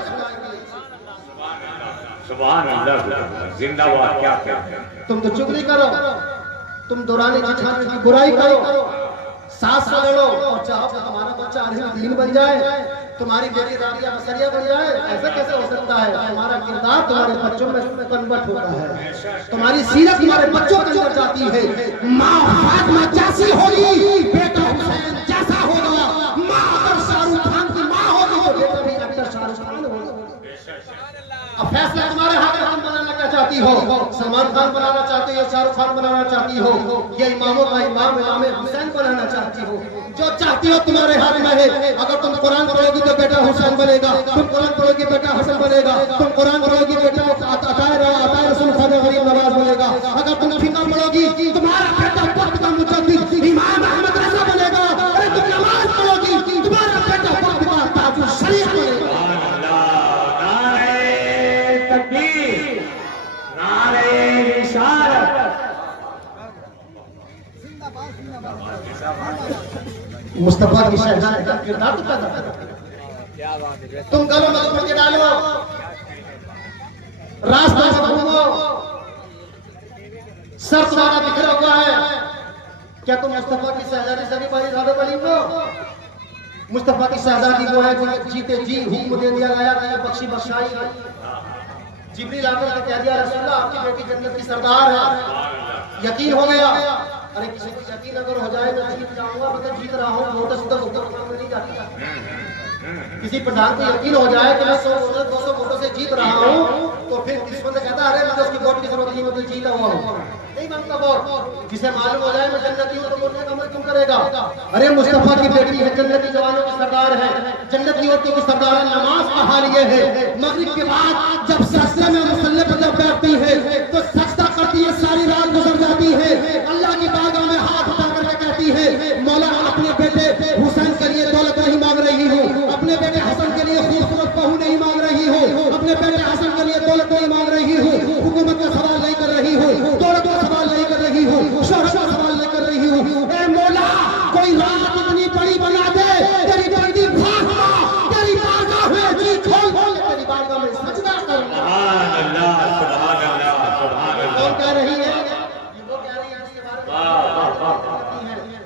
सुभान अल्लाह, जिंदाबाद। क्या क्या तुम तो चुगली करो, तुम दौरानी जिठानी की बुराई करो, 7 साल लड़ो और चाहो कि तुम्हारा बच्चा आलिम दीन बन जाए, तुम्हारी बेटी राबिया बसरिया बन जाए, ऐसा कैसे हो सकता है? तुम्हारा किरदार तुम्हारे बच्चों में कन्वर्ट होता है, तुम्हारी सीरत तुम्हारे बच्चों के अंदर जाती है। माँ फातिमा जैसी होगी, बेटा हुसैन जैसा होगा। माँ अगर शाहरुख खान की माँ होगी तो बेटा भी एक्टर शाहरुख खान होगा। अब फैसला तुम्हारे हाथ में, हम बनाना क्या चाहती हो? सलमान खान बनाना चाहती हो, शाहरुख खान बनाना चाहती हो, ये इमामों का इमाम इमाम हुसैन बनाना चाहती हो? जो चाहती हो तुम्हारे हाथ में है। अगर तुम कुरान पढ़ोगी तो बेटा हुसैन बनेगा, तुम कुरान पढ़ोगी बेटा हसन बनेगा, तुम कुरान पढ़ोगी बेटा अताए रसूल ख्वाजा गरीब नवाज बनेगा। अगर तुम फिक्र पढ़ोगी तुम्हारा बेटा वक्त का मुजद्दिद इमाम अहमद रजा बनेगा। अरे तुम नमाज पढ़ोगी तुम्हारा बेटा वक्त का ताजुल शरीफ बनेगा। मुस्तफा की शहजादी का किरदार तो पैदा करो। तुम गलों में घुल के डालो, रास्ते में घूमो, सर तुम्हारा बिखरा हुआ है। क्या तुम मुस्तफा की शहजादी से भी बड़ी ज्यादा बड़ी हो? मुस्तफा की शहजादी वो है जो जीते जी हुक्म दे दिया गया कि बख्शी बख्शाई। जिब्रील आकर के कह दिया रसूलल्लाह आपकी बेटी जन्नत की सरदार है। यकीन हो गया। अरे किसी को यकीन अगर हो जाए मैं जीत जाऊंगा, मतलब जीत रहा हूँ, वो तो नहीं जाती। किसी प्रधान को यकीन हो जाए कि मैं 100-200 वोटों से जीत रहा हूँ, तो फिर दुश्मन कहता है अरे मुझे उसकी वोट की जरूरत नहीं, मतलब जीता हुआ हूँ, नहीं मांगता वोट। जिसे मालूम हो जाए मैं जन्नती हूँ तो बोलने का अमल क्यों करेगा? अरे मुस्तफा की बेटी है, जन्नती जवानों की सरदार है, जन्नती औरतों की सरदार है। नमाज का हाल ये है, मगरिब के बाद जब सजदे में मुसल्ले पर जब बैठती है तो सजदा करती है, सारी रात गुजर जाती है। अल्लाह की बारगाह में हाथ उठा करके कहती है मौला अपने बेटे हुसैन के लिए दौलत नहीं मांग रही हूँ, अपने बेटे हसन के लिए खूबसूरत बहू नहीं मांग रही हूँ, अपने बेटे हसन के लिए दौलत नहीं मांग रही हूँ, हुकूमत का सवाल नहीं कर रही हूँ, दौलत का सवाल नहीं कर रही हूँ, शोहरत का सवाल नहीं कर रही हूँ। ए मौला कोई रात इतनी बड़ी बना दे, तेरी बेटी फातिमा तेरी बारगाह में जी खोल खोल तेरी बारगाह में सजदा कर। सुभान अल्लाह, सुभान अल्लाह, सुभान अल्लाह। कौन कह रही है?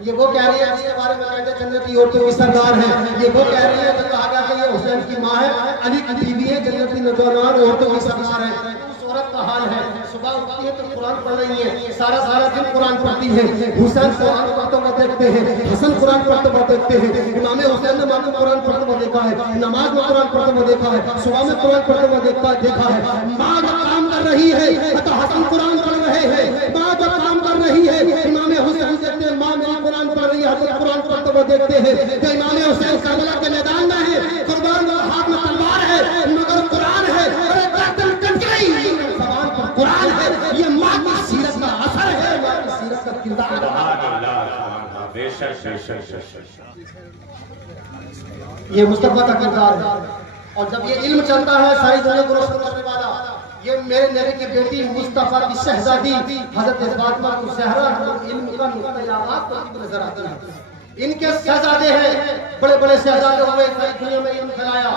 ये वो कह रही है इसके बारे में कहते जन्नती औरतों की सरदार है। ये वो कह रही है तो कहा गया कि ये हुसैन की माँ है, अली की बीवी है, जन्नती नौजवान औरतों की सरदार है। उस औरत का हाल है सुबह उठती है तो कुरान पढ़ रही है, सारा सारा दिन कुरान पढ़ती है। हुसैन कुरान पढ़ते हुए देखते हैं, हसन कुरान पढ़ते हुए देखते हैं, इमाम हुसैन ने माँ को कुरान पढ़ते हुए देखा है, नमाज में कुरान पढ़ते हुए देखा है, सुबह में कुरान पढ़ते हुए देखा है। माँ जब काम कर रही है तो हसन कुरान पढ़ रहे हैं, माँ जब काम कर रही है इमाम हुसैन देखते हैं, माँ मेरी कुरान पढ़ रही है, हसन कुरान पढ़ते हुए देखते हैं। तो इमाम हुसैन करबला के मैदान में है, कुर्बान हाथ में तलवार है मगर कुरान है, अरे गर्दन कट गई जबान पर कुरान है। ये माँ की सीरत का असर है, माँ की सीरत का किरदार। ये मुस्तफा का किरदार है। और जब ये इल्म चलता है सारी दुनिया को रोशन करने वाला, ये मेरे नबी की बेटी मुस्तफा की शहजादी हजरत फातिमा को ज़हरा इल्म का नुक्ता-ए-आगाज़ पर नजर आती है। इनके शहजादे हैं, बड़े बड़े शहजादे हुए, सारी दुनिया में इल्म फैलाया।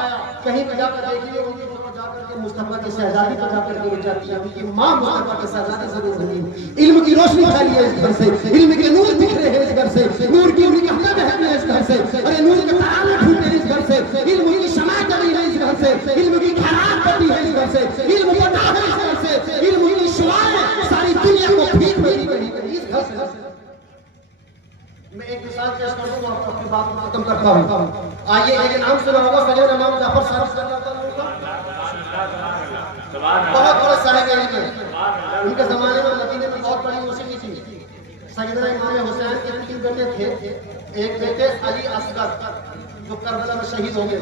कहीं भी जाकर देखिए उनकी फोटो जाकर के मुस्तफा की शहजादी को जाकर के जाती है, उनकी माँ मुस्तफा की शहजादी जरूर बनी। इल्म की रोशनी फैली है इस घर से, इल्म के नूर बिखरे हैं इस घर से, नूर की निगाहें बहती हैं इस घर से, अरे नूर के तारे फूटे इस घर से, इल्म की शमा जली है इस घर से, इल्म की खैरात बढ़ती है इस घर से, इल्म पता है इस घर से, इल्म की शुआएं सारी दुनिया को भीख मिली इस घर से। मैं एक मिसाल पेश कर दूं और अपनी बात को खत्म करता हूं। आइए एक नाम सुना होगा, सैयद इमाम जाफर साहब बहुत बड़े साहिब हैं। उनके जमाने में मदीने में बहुत बड़ी मौसीकी थी। सैयदना इमाम हुसैन के 3 बेटे थे। एक बेटे अली असगर जो करबला में शहीद हो गए,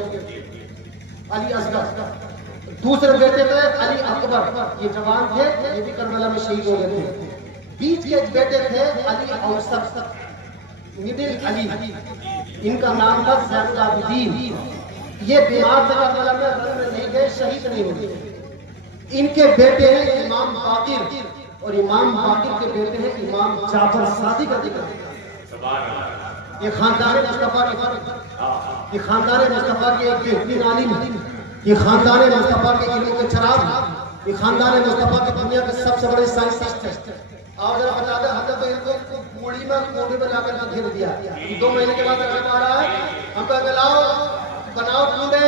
अली असगर। दूसरे बेटे थे अली अकबर, ये जवान थे, ये भी करबला में शहीद हो गए थे। बीच के बेटे थे अली औसत, मिडिल अली, इनका नाम था ज़ैनुल आबिदीन। ये बीमार थे, करबला में रन में नहीं गए, शहीद नहीं हुए। इनके बेटे हैं इमाम बाकिर, और इमाम बाकिर के बेटे हैं इमाम जाफर सादिक ये खानदान मुस्तफा की, ये खानदान मुस्तफा के एक बेहतरीन आलिम, ये खानदान मुस्तफा के इल्म के चराग, ये खानदान मुस्तफा के दुनिया के सबसे बड़े साइंटिस्ट हैं। और जरा बता दे, हमने तो इनको मूड़ी में लाकर के घेर दिया। 2 महीने के बाद रखा पा रहा है, हम कहेंगे लाओ बनाओ पूड़े,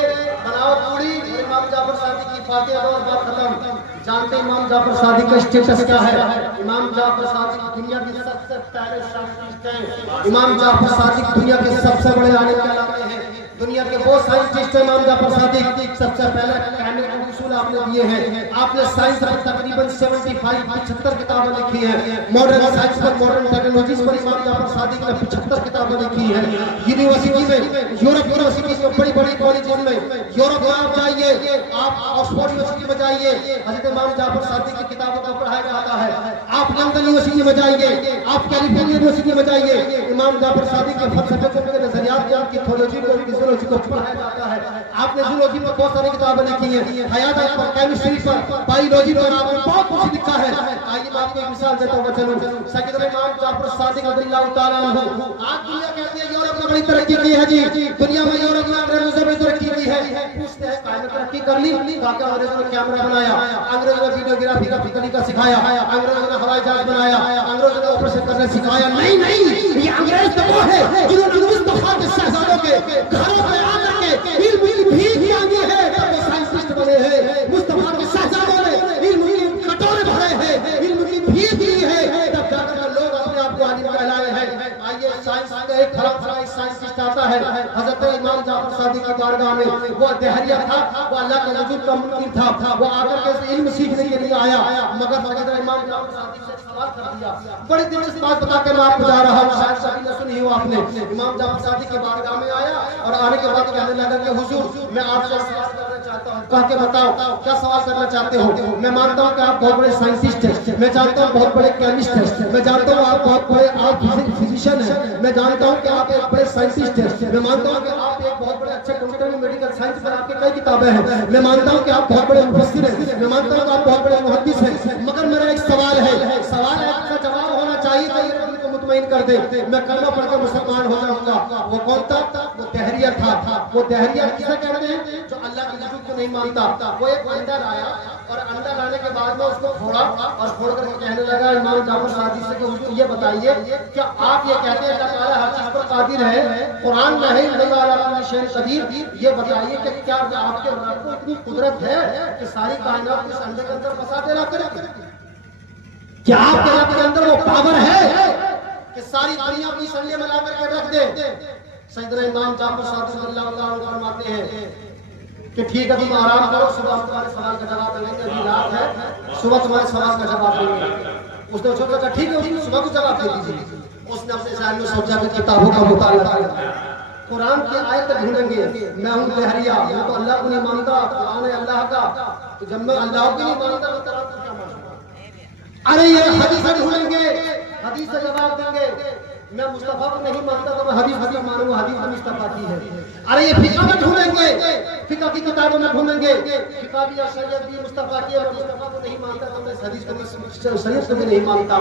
बनाओ पूड़ी। इमाम जाफर सादिक की फातिहा और बात खत्म। जानते इमाम जाफर सादिक का स्टेटस क्या है? इमाम जाफर सादिक दुनिया के सबसे पहले साइंटिस्ट हैं। इमाम जाफर सादिक दुनिया के सबसे बड़े आलिम कहलाते हैं। दुनिया के बहुत साइंटिस्ट हैं। इमाम जाफर सादिक सबसे पहले केमिकल उसूल आपने दिए हैं। आपने साइंस पर तकरीबन 75 किताबें लिखी हैं। मॉडर्न साइंस पर, मॉडर्न टेक्नोलॉजीज पर इमाम जाफर सादिक ने 75 किताबें लिखी हैं। यूनिवर्सिटी में, यूरोप यूनिवर्सिटी में, बड़ी बड़ी कॉलेजेस में, यूरोप में आप जाइए, आप ऑक्सफोर्ड यूनिवर्सिटी में जाइए, हज़रत इमाम जाफर सादिक की किताबों को पढ़ाया जाता है। आप लंदन यूनिवर्सिटी में जाइए, आप कैलिफोर्निया यूनिवर्सिटी में जाइए, इमाम जाफर सादिक के फलसफे को, उनके नजरियात को, उनकी थ्योलॉजी को, उनकी ज़ूलॉजी को पढ़ाया जाता है। आपने ज़ूलॉजी में बहुत सारी किताबें लिखी हैं, हयात पर, केमिस्ट्री पर, बायोलॉजी पर आपने बहुत कुछ लिखा है। आइए मैं आपको एक मिसाल देता हूँ। चलो सैयदना इमाम जाफर सादिक रज़ियल्लाहु ताला अन्हु, आज दुनिया कहती है यूरोप ने बड़ी तरक्की की है जी, दुनिया में यूरोप ने अंग्रेजों ने तरक्की की है। पूछते हैं कायम तरक्की कर ली, ताकि अंग्रेजों ने कैमरा बनाया, अंग्रेजों ने वीडियोग्राफी का तरीका सिखाया, अंग्रेजों ने हवाई जहाज बनाया, अंग्रेजों ने ऑपरेशन करना सिखाया। नहीं नहीं, ये अंग्रेज तो वो है जिन्होंने मुस्तफा के शहजादों के घरों पे आकर के इल्म की भीख मांगी है, तब वो साइंटिस्ट बने हैं। मुस्तफा के शहजादों ने इल्म की कटोरे भरे हैं, इल्म की भीख ली है, तब जाकर लोग अपने आप को आलिम कहलाए हैं। आइए साइंस का एक खड़ा साइंटिस्ट आता है हजरत इमाम जाफर सादिक की बारगाह में। वो दहरिया था, वो अल्लाह के वजूद का मुनकिर था, वो आकर के इल्म सीखने के लिए आया, मगर सैयदना इमाम जाफर सादिक से सवाल कर दिया। बड़ी दिलचस्प बात बता के मैं आपको जा रहा हूँ, शायद सभी ने सुनी हो आपने। इमाम जाफर सादिक की बारगाह में आया और आने के बाद कहने लगा कि हुजूर मैं आपसे सवाल करना चाहता हूँ। कह के बताओ क्या सवाल करना चाहते हो? मैं मानता हूँ कि आप बहुत बड़े साइंटिस्ट हैं, मैं जानता हूँ बहुत बड़े केमिस्ट हैं, मैं जानता हूँ आप बहुत बड़े आप फिजिशियन हैं, मैं जानता हूँ कि आप एक बड़े साइंटिस्ट हैं, मैं मानता हूँ कि आप एक बहुत बड़े अच्छे कंप्यूटर में मेडिकल साइंस पर आपकी कई किताबें हैं, मैं मानता हूँ कि आप बहुत बड़े मुफस्सिर हैं, मैं मानता हूँ कि आप बहुत बड़े मुहद्दिस हैं, मगर मेरा एक सवाल है, सवाल का जवाब होना चाहिए तो दिल को मुतमईन कर दे, मैं कलमा पढ़ के मुसलमान हो जाऊंगा। वो कौन था? वो दहरिया था। वो दहरिया किसे कहते हैं? जो अल्लाह के वजूद को नहीं मानता। वो एक अंडा लाया और अंडा लाने के बाद में उसको फोड़ा और फोड़ कर कहने लगा इमाम जाफर सादिक से कि हुजूर ये बताइए क्या आप ये कहते हैं अल्लाह ताला हर चीज पर कादिर है, कुरान में है अल्लाह अला कुल्ली शैइन कदीर, ये बताइए कि क्या आपके रब को इतनी कुदरत है कि सारी कायनात इस अंडे के अंदर फंसा दे रहा है? क्या आपके रब के अंदर वो पावर है कि सारी दुनिया को इस अंडे में ला करके रख दे? सैयदना इमाम जाफर सादिक रज़ियल्लाहु ताला फरमाते हैं कि ठीक है तुम आराम करो, सुबह हम तुम्हारे सवाल का जवाब देंगे, अभी रात है, सुबह तुम्हारे सवाल का जवाब देंगे। उसने सोचा ठीक है सुबह को जवाब दे दीजिए। उसने अपने ज़हन में सोचा कि किताबों का मुताला करेंगे, कुरान की आयत ढूंढेंगे। मैं हूँ दहरिया, मैं तो अल्लाह को नहीं मानता, कुरान है अल्लाह का, तो जब मैं अल्लाह को नहीं मानता तो कुरान को क्या मानूंगा? अरे ये हदीस ढूंढेंगे, हदीस से जवाब देंगे। मैं मुस्तफा को नहीं मानता तो मैं हदीस मानूंगा, हदीस मुस्तफा की है। अरे ये फिक़ह में ढूंढेंगे, फिक़ह की किताबों में ढूंढेंगे, फिक़ह भी शरीयत भी मुस्तफा की है, मैं मुस्तफा को नहीं मानता तो मैं हदीस को शरीयत को भी नहीं मानता।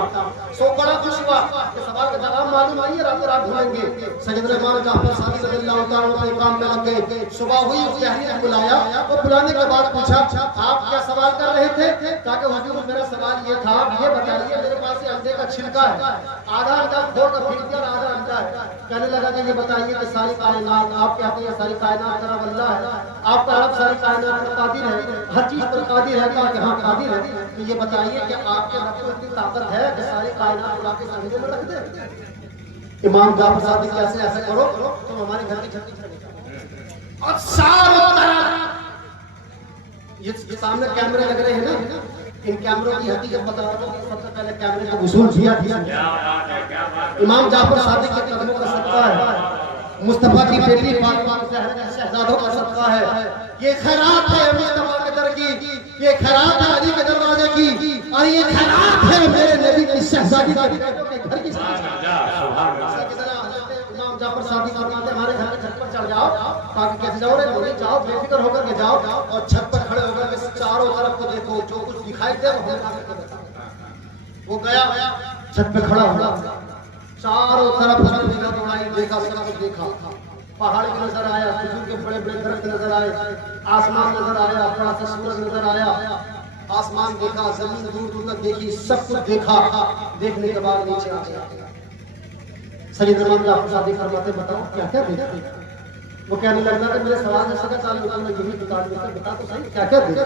सो बड़ा खुश हुआ कि सवाल का जवाब मालूम आइए, रात रात ढूंढेंगे। सैयदना इमाम जाफर सादिक रज़ियल्लाहु ताला के काम में आ गए। सुबह हुई, उस दहरिया को बुलाया, वो बुलाने के बाद पूछा आप क्या सवाल कर रहे थे? ताकि हुजूर मेरा सवाल ये था, ये बताइए मेरे पास ये अंडे का छिलका है, आधा अंडा फोड़ कर आधा अंडा है। कहने लगा कि ये बताइए कि सारी कायनात, आप कहते हैं सारी कायनात का रब अल्लाह है, आपका रब सारी कायनात पर कादिर है, हर चीज पर कादिर है, कि हाँ कादिर है, तो ये बताइए कि आपके रब को इतनी ताकत है कि सारी कायनात उड़ा के संगे में रख दे? इमाम जाफर सादिक कैसे ऐसे करो तुम हमारे घर की छत पर और चारों तरफ ये सामने कैमरे लग रहे हैं ना, इन कैमरों की हकीकत बता रहा हूं। सबसे पहले कैमरे का वसूल किया इमाम जाफर सादिक के कदमों का सदका है, मुस्तफा की बेटी फातिमा के शहजादों का सदका है। ये खैरात है मुस्तफा के दर की, ये खैरात है अली के दरवाजे की, और ये खैरात है मेरे नबी की शहजादी के घर की। इमाम जाफर सादिक फरमाते हमारे घर के छत पर चढ़ जाओ, ताकि कैसे जाओ रे बोले जाओ, बेफिक्र होकर के जाओ और छत पर खड़े होकर के चारों तरफ को देखो, जो कुछ दिखाई दे वो गया छत पे खड़ा हुआ, चारों तरफ उसने दौड़ाई, देखा सब कुछ देखा, पहाड़ भी नजर आया, खजूर के बड़े बड़े दरख्त नजर आए, आसमान नजर आया, बड़ा सा सूरज नजर आया, आसमान देखा, जमीन दूर दूर तक देखी, सब कुछ देखा। देखने के बाद नीचे आ गया। सैयद इमाम जाफर सादिक फरमाते बताओ क्या क्या देखा? वो कहने लगा कि मेरे सवाल से सका चालू होता, मैं यही बता तो सही क्या क्या देखा?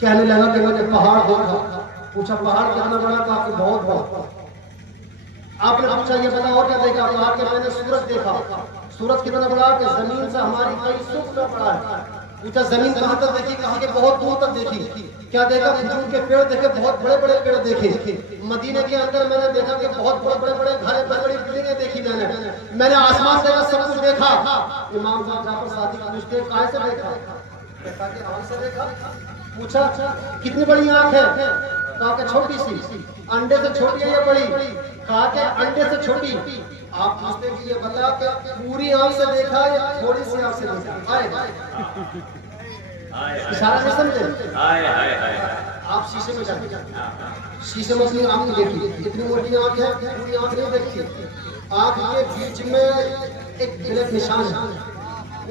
कहने लगा कि मैंने पहाड़ देखा। पूछा पहाड़ कितना बड़ा? था आपको बहुत बड़ा। आपने पूछा ये बताओ और क्या देखा? कहा कि मैंने सूरज देखा। सूरज कितना बड़ा? कि जमीन से हमारी कई सौ गुना बड़ा है। पूछा जमीन कहां तक देखी? कहा कि बहुत दूर तक देखी। क्या देखा? खजूर के पेड़ देखे, बहुत बड़े बड़े पेड़ देखे। मदीने के अंदर मैंने देखा कि बहुत बड़े बड़े घर, बड़ी बड़ी बिल्डिंगें देखी। मैंने आसमान देखा, सब कुछ देखा। इमाम साहब जाफर सादिक पूछते काहे से देखा? कहता कि आंख से देखा। पूछा कितनी बड़ी आंख है? कहा कि छोटी सी। अंडे से छोटी है या बड़ी? कहा कि अंडे से छोटी। आप पूछते कि ये बता कि पूरी आंख से देखा या थोड़ी सी आंख से देखा? इशारा नहीं समझे? आप शीशे में जाते, शीशे में अपनी आंख देखी, कितनी मोटी आंख है, पूरी आंख नहीं देखी। आंख के बीच में एक ब्लैक निशान है,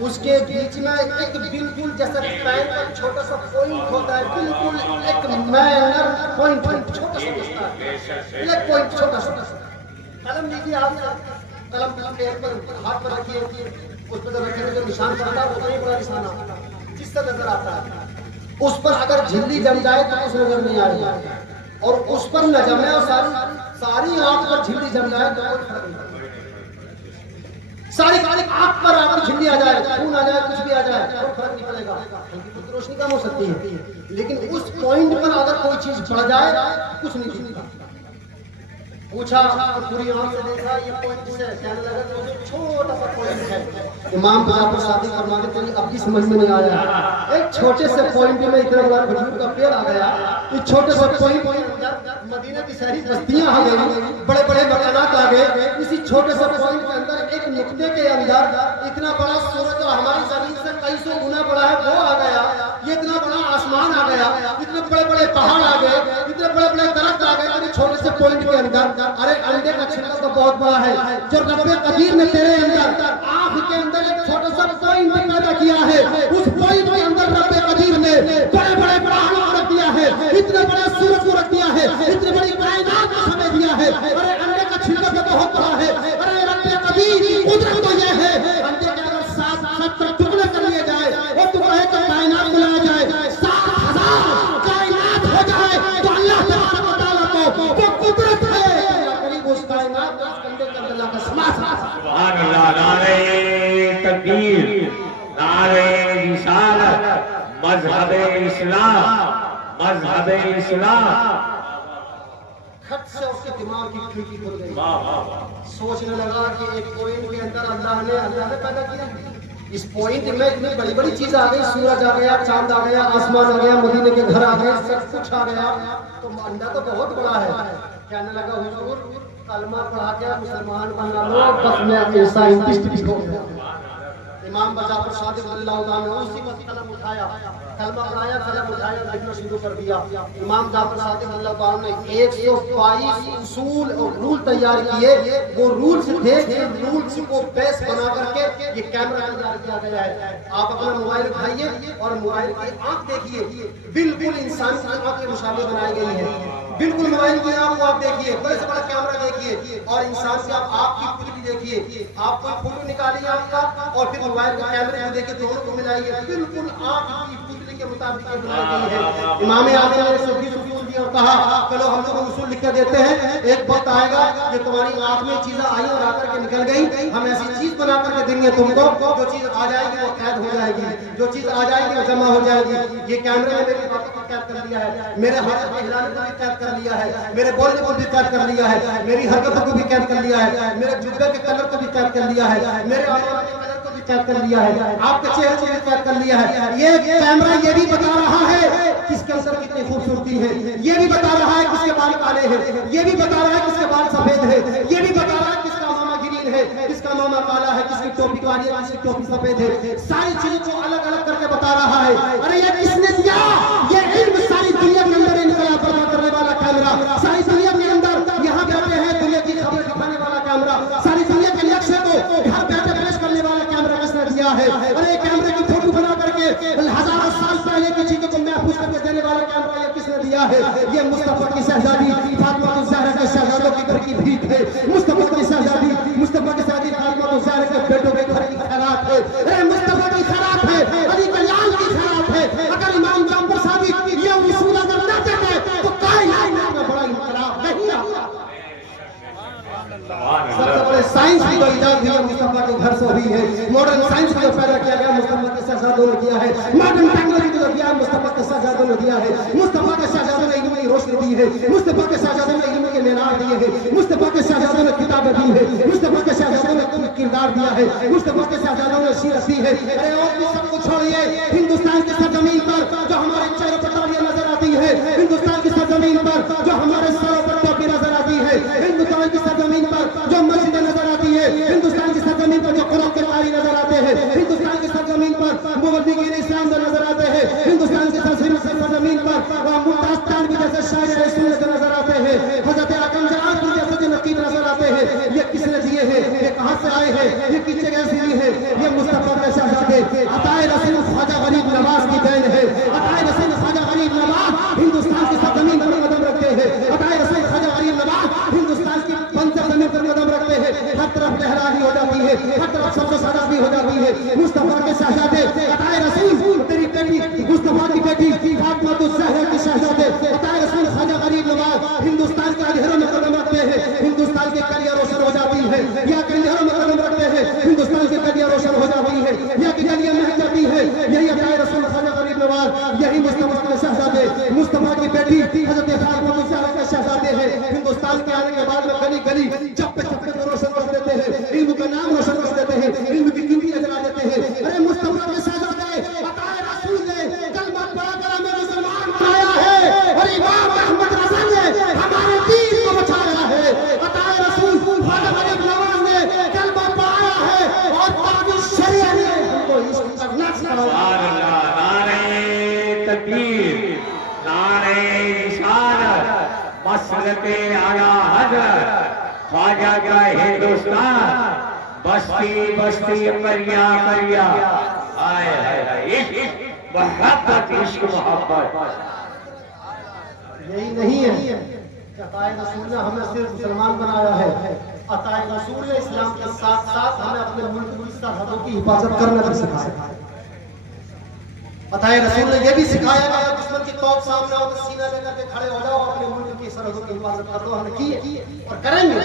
उसके बीच में एक बिल्कुल जैसा पैन का छोटा सा पॉइंट होता है, बिल्कुल एक माइनर पॉइंट, छोटा सा दिखता है, ब्लैक पॉइंट छोटा सा। कलम लीजिए, आप कलम पेन पर हाथ पर रखिए, उस पर रखने जो निशान पड़ता है वो नहीं बड़ा निशान आता, जिससे नजर आता है। उस पर अगर झिल्ली जम जाए तो कुछ नजर नहीं आएगा, और उस पर न जमे और सारी आंख पर झिल्ली जम जाए तो कोई फर्क नहीं। सारी आंख पर आपकी झिल्ली आ जाए, खून आ जाए, कुछ भी आ जाए, कोई फर्क नहीं पड़ेगा। हल्की रोशनी कम हो सकती है, लेकिन उस पॉइंट पर अगर कोई चीज बढ़ जाए कुछ नहीं दिखता। पूछा तो पूरी आंख से देखा, ये पॉइंट से कहने लगा तो छोटा सा पॉइंट है। इमाम जाफर सादिक फरमाते तेरी अब भी समझ में नहीं आया, एक छोटे से पॉइंट में इतना बड़ा खजूर का पेड़ आ गया। इस छोटे से पॉइंट मदीना की सारी बस्तियां आ गई, बड़े बड़े मकानात आ गए। इसी छोटे से पॉइंट के अंदर एक नुक्ते के अंदर इतना बड़ा सूरज जो हमारी जमीन से कई सौ गुना बड़ा है वो आ गया। ये इतना बड़ा आसमान आ गया, इतने बड़े बड़े पहाड़ आ गए, इतने बड़े बड़े दरख्त आ गए मेरे छोटे से पॉइंट के अंदर। अरे अंडे का छिलका तो बहुत बड़ा है, जो रब्बे कदीर ने तेरे अंदर आंख के अंदर एक छोटा सा पॉइंट पैदा किया है, उस पॉइंट के अंदर रब्बे कदीर ने बड़े बड़े पहाड़ों को रख दिया है, इतने बड़े सूरज को रख दिया है, इतनी बड़ी कायनात को समेट दिया है। अरे अंडे का छिलका तो बहुत बड़ा है। अरे रब्बे कदीर कुदरत तो यह है, अंडे के अगर 7 टुकड़े कर लिए जाए और तू कहे तो कायनात बुलाया जाए, 7,000 कायनात हो जाए तो अल्लाह तबारक व तआला को वो कुदरत है उस कायनात उस कंधे के अंदर लाकर समा। सुभान अल्लाह। नारे तकबीर, नारे रिसालत, मजहबे इस्लाम, मजहबे इस्लाम। खट से उसके दिमाग की खिड़की खुल गई। सोचने लगा कि एक पॉइंट के अंदर अल्लाह ने पैदा किया। इस पॉइंट में इतनी बड़ी बड़ी चीज आ गई, सूरज आ गया, चांद आ गया, आसमान आ गया, मदीने के घर आ गए, सब कुछ आ गया, तो अंडा तो बहुत बड़ा है। कहने लगा हुजूर कलमा पढ़ा के मुसलमान बना लो, बस मैं साइंटिस्ट भी हो गया। इमाम जाफर सादिक रज़ियल्लाहु अन्हु उसी वक्त कलम उठाया, कलमा पढ़ाया, कलम उठाया, लिखना शुरू कर दिया। इमाम जाफर सादिक रज़ियल्लाहु अन्हु ने 122 उसूल और रूल तैयार किए। वो रूल्स थे, रूल्स को बेस बना करके ये कैमरा तैयार किया गया है। आप अपना मोबाइल उठाइए और मोबाइल की आंख देखिए, बिल्कुल इंसान की आंख के मुशाबे बनाई गई है। बिल्कुल मोबाइल की आंख को आप देखिए, बड़े से बड़ा कैमरा देखिए और इंसान से आप आपकी पुतली देखिए। आप कोई फोटो निकालिए आपका और फिर मोबाइल के कैमरे में देखिए, दोनों को मिलाइए, बिल्कुल आंख की पुतली के मुताबिक ये बनाई गई है। इमाम आज़म ने 20 उसूल दिए और कहा चलो हम लोग उसूल लिख कर देते हैं, एक वक्त आएगा कि तुम्हारी आंख में चीजें आई और आकर के निकल गई, हम ऐसी चीज बना करके देंगे तुमको, जो चीज आ जाएगी वो कैद हो जाएगी, जो चीज आ जाएगी वो जमा हो जाएगी। ये कैमरे ने मेरी बातों को कैद कर लिया है, मेरे हाथ के हिलाने को भी कैद कर लिया है, मेरे बोलने को भी कैद कर लिया है, मेरी हरकतों को भी कैद कर लिया है, मेरे जुब्बे के कलर को भी कैद कर लिया है, मेरे आंखों के कलर को भी कैद कर लिया है, आपके चेहरे को भी कैद कर लिया है। ये कैमरा ये भी बता रहा है किसके अंदर कितनी खूबसूरती है, ये भी बता रहा है किसके बाल काले हैं, ये भी बता रहा है किसके बाल सफेद है, ये भी बता रहा है किसका मामा ग्रीन है, किसका मामा काला है, किसकी टोपी काली है, किसकी टोपी सफेद है, सारी चीजों को अलग अलग करके बता रहा है। अरे ये किसने दिया? ये इल्म सारी दुनिया के अंदर इनकलाब बर्पा करने वाला कैमरा, सारी दुनिया के अंदर यहाँ बैठे हैं दुनिया की खबर दिखाने वाला कैमरा, सारी दुनिया के लक्ष्य को घर बैठे पेश करने वाला कैमरा किसने दिया है? अरे कैमरे की फोटो बना करके हजारों साल पहले की चीजों को महफूज करके देने वाला कैमरा ये किसने किसने दिया है? ये मुस्तफा की शहजादी फातिमा ज़हरा के शहजादों के घर की भीख है। मुस्तफा की शहजादी फातिमा ज़हरा के बेटों के घर की खैरात है। अरे मुस्तफा की खैरात है, अली के लाल की खैरात है। अगर इमाम जाफर सादिक ये उसूल अगर ना देते तो कायनात में बड़ा इनकलाब नहीं आता। सबसे बड़े साइंस की जो इजाद हुई है मुस्तफा के घर से हुई है। मॉडर्न साइंस को जो पैदा किया गया मुस्तफा के शहजादों ने किया है। मॉडर्न टेक्नोलॉजी को जो दिया है मुस्तफा के शहजादों ने दिया है। मुस्तफा के शहजादों ने इल्म की रोशनी दी है। मुस्तफा के शहजादों ने इल्म के मीनार दिए हैं। मुस्तफा के शहजादों ने किताबें दी है। मुस्तफा के शहजादों ने किरदार दिया है। मुस्तफा के शहजादों ने सीरत दी है। अरे और भी सब कुछ छोड़िए, हिंदुस्तान की सरजमीन पर जो हमारे चेहरे पर तालियां नजर आती है, हिंदुस्तान की सरजमीन पर जो हमारे सरों पर टोपी नजर आती है, हिंदुस्तान की सरजमीन पर जो मस्जिदें नजर आती है, हिंदुस्तान की सरजमीन पर जो कुरान के तारी नजर आते हैं, हिंदुस्तान की सरजमीन पर मुबल्लिगीन इस्लाम जो नजर आते हैं, हिंदुस्तान की सरजमीन पर मुमताज तानवी जैसे शायर सुन्नत जो नजर आते हैं, हजरत आकम जहांगीर जैसे जो नकीब नजर आते हैं, ये किसने दिए हैं? ये कहां से आए हैं? ये किस जगह से दी है? ये मुस्तफा के शहजादे अताए रसूल ख्वाजा गरीब नवाज की देन है। अताए रसूल ख्वाजा गरीब नवाज हिंदुस्तान की सरजमीन पर कदम रखते हैं। अताए रसूल ख्वाजा गरीब नवाज हिंदुस्तान की बंजर जमीन पर कदम रखते हैं। हर तरफ लहरानी हो जाती है, हर तरफ सबसे सदाबी हो जाती है। मुस्तफा के शहजादे अताए रसूल तेरी बेटी मुस्तफा की बेटी फातिमा ज़हरा की शहजादे अताए रसूल ख्वाजा गरीब नवाज हिंदुस्तान के अंधेरों में कदम रखते हैं। हिंदुस्तान की कलियां रोशन हो जाती है। या के अंधेरों में कदम रखते हैं, हिंदुस्तान की कलियां रोशन हो जाती है। या की कलियां महक जाती है। यही अताए रसूल ख्वाजा गरीब नवाज, यही मुस्तफा के शहजादे मुस्तफा की बेटी हजरत फातिमा ज़हरा के शहजादे हैं। हिंदुस्तान के आने के बाद में गली गली चप्पे चप्पे को रोशन कर देते हैं, इल्म का नाम रोशन कर देते हैं, इल्म की कीमती नजर देते हैं। अरे मुस्तफा के शहजादे अताए रसूल ने कलमा पढ़कर हमें मुसलमान बनाया है और इमाम अहमद रज़ा ने हमारे दीन को बचाया है। अताए रसूल ख्वाजा गरीब नवाज ने कलमा पढ़ाया है और ताबी शरीयत ने हमको इश्क करना सिखाया। नारे तकबीर, नारे रिसालत, मसलते आला हज़रत ख्वाजा का हिंदुस्तान, बस्ती बस्ती करिया करिया, आए इश्क मोहब्बत, इश्क मोहब्बत। यही नहीं है कि अताए रसूल ने हमें सिर्फ मुसलमान बनाया है। अताए रसूल ने इस्लाम के साथ साथ हमें अपने मुल्क की सरहदों की हिफाजत करना भी सिखाया। अताए रसूल ने यह भी सिखाया कि दुश्मन की तौप सामने हो तो सीना लेकर के खड़े हो जाओ, अपने मुल्क की सरहदों की हिफाजत कर दो। हमने की और करेंगे।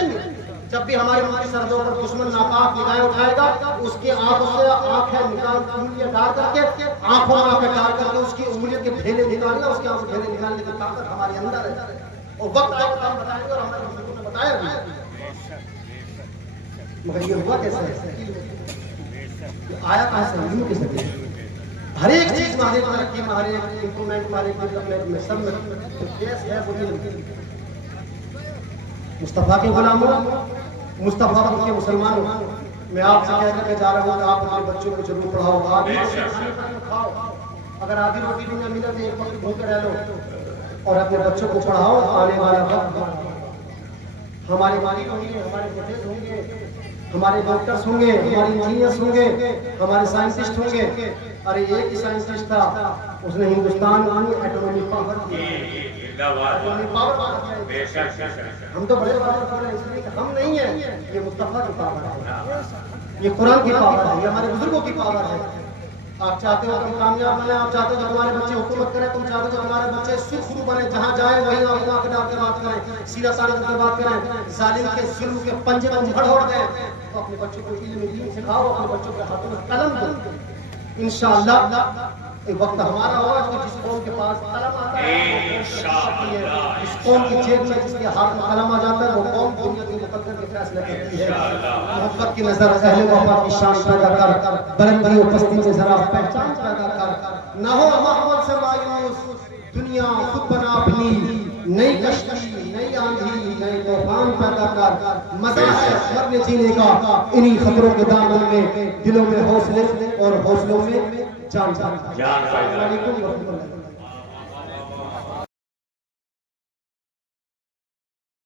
जब भी हमारे मुल्क की सरहदों पर दुश्मन नापाक निगाहें उठाएगा, उसकी आंखों से आंखें निकाल उंगलियां डाल करके आंखों में आंखें डाल करके उसकी उंगलियों के ढेले निकालना, उसके आंखों ढेले निकालने की ताकत हमारे अंदर है। और वक्त आएगा तो हम बताएंगे और हमारे बुजुर्गों ने बताया भी। मगर ये हुआ कैसे? आया कहां से? इल्म के जरिए। हर एक चीज में, हर एक तरक्की में, हर एक इंप्रूवमेंट में, हर एक डेवलपमेंट में, सब में केस है वो मुस्तफा के गुलामों, मुस्तफा के मुसलमानों, मैं आपसे कह करके जा रहा हूँ कि आप अपने बच्चों को जरूर पढ़ाओ। आप खाओ, अगर आधी रोटी भी न मिले तो एक वक्त भूखे रह लो और अपने बच्चों को पढ़ाओ। आने वाला वक्त हमारे मालिक होंगे, हमारे प्रोफेसर होंगे, हमारे डॉक्टर्स होंगे, हमारे इंजीनियर्स होंगे, हमारे साइंटिस्ट होंगे। अरे एक ही साइंटिस्ट था, उसने हिंदुस्तान की एटॉमिक पावर दी। हम तो बड़े पावरफुल हैं, इसलिए हम नहीं है। ये मुस्तफा की पावर है, ये कुरान की पावर है, ये हमारे बुजुर्गों की पावर है। आप चाहते हो हम कामयाब बने, आप चाहते हो कि तुम्हारे बच्चे हुकूमत करें, तुम चाहते हो कि तुम्हारे बच्चे सुखरू बने, जहां जाए वहीं आप डाल के बात करें, सीधा साधा करके बात करें, जालिम के जुल्म के पंजे को झड़ोड़ दें। तो अपने बच्चों को इल्म दीन सिखाओ, अपने बच्चों के हाथों में कलम दो। इंशाअल्लाह एक वक्त हमारा होगा कि जिस कौम के पास कलम आता है, इस कौम की जेब में जिसके हाथ में कलम आ जाता है, वो कौम दुनिया के मुकद्दर के फैसले करती है। मोहब्बत की नजर अहले वफा की शान पैदा कर, बुलंदी और पस्ती में जरा पहचान पैदा कर। न हो माहौल से मायूस, दुनिया खुद बना अपनी नई कश्ती, नई आंधी, नए तूफान पैदा कर। मजा है मरने जीने का इन्हीं खतरों के दामन में, दिलों में हौसले और हौसलों में जान।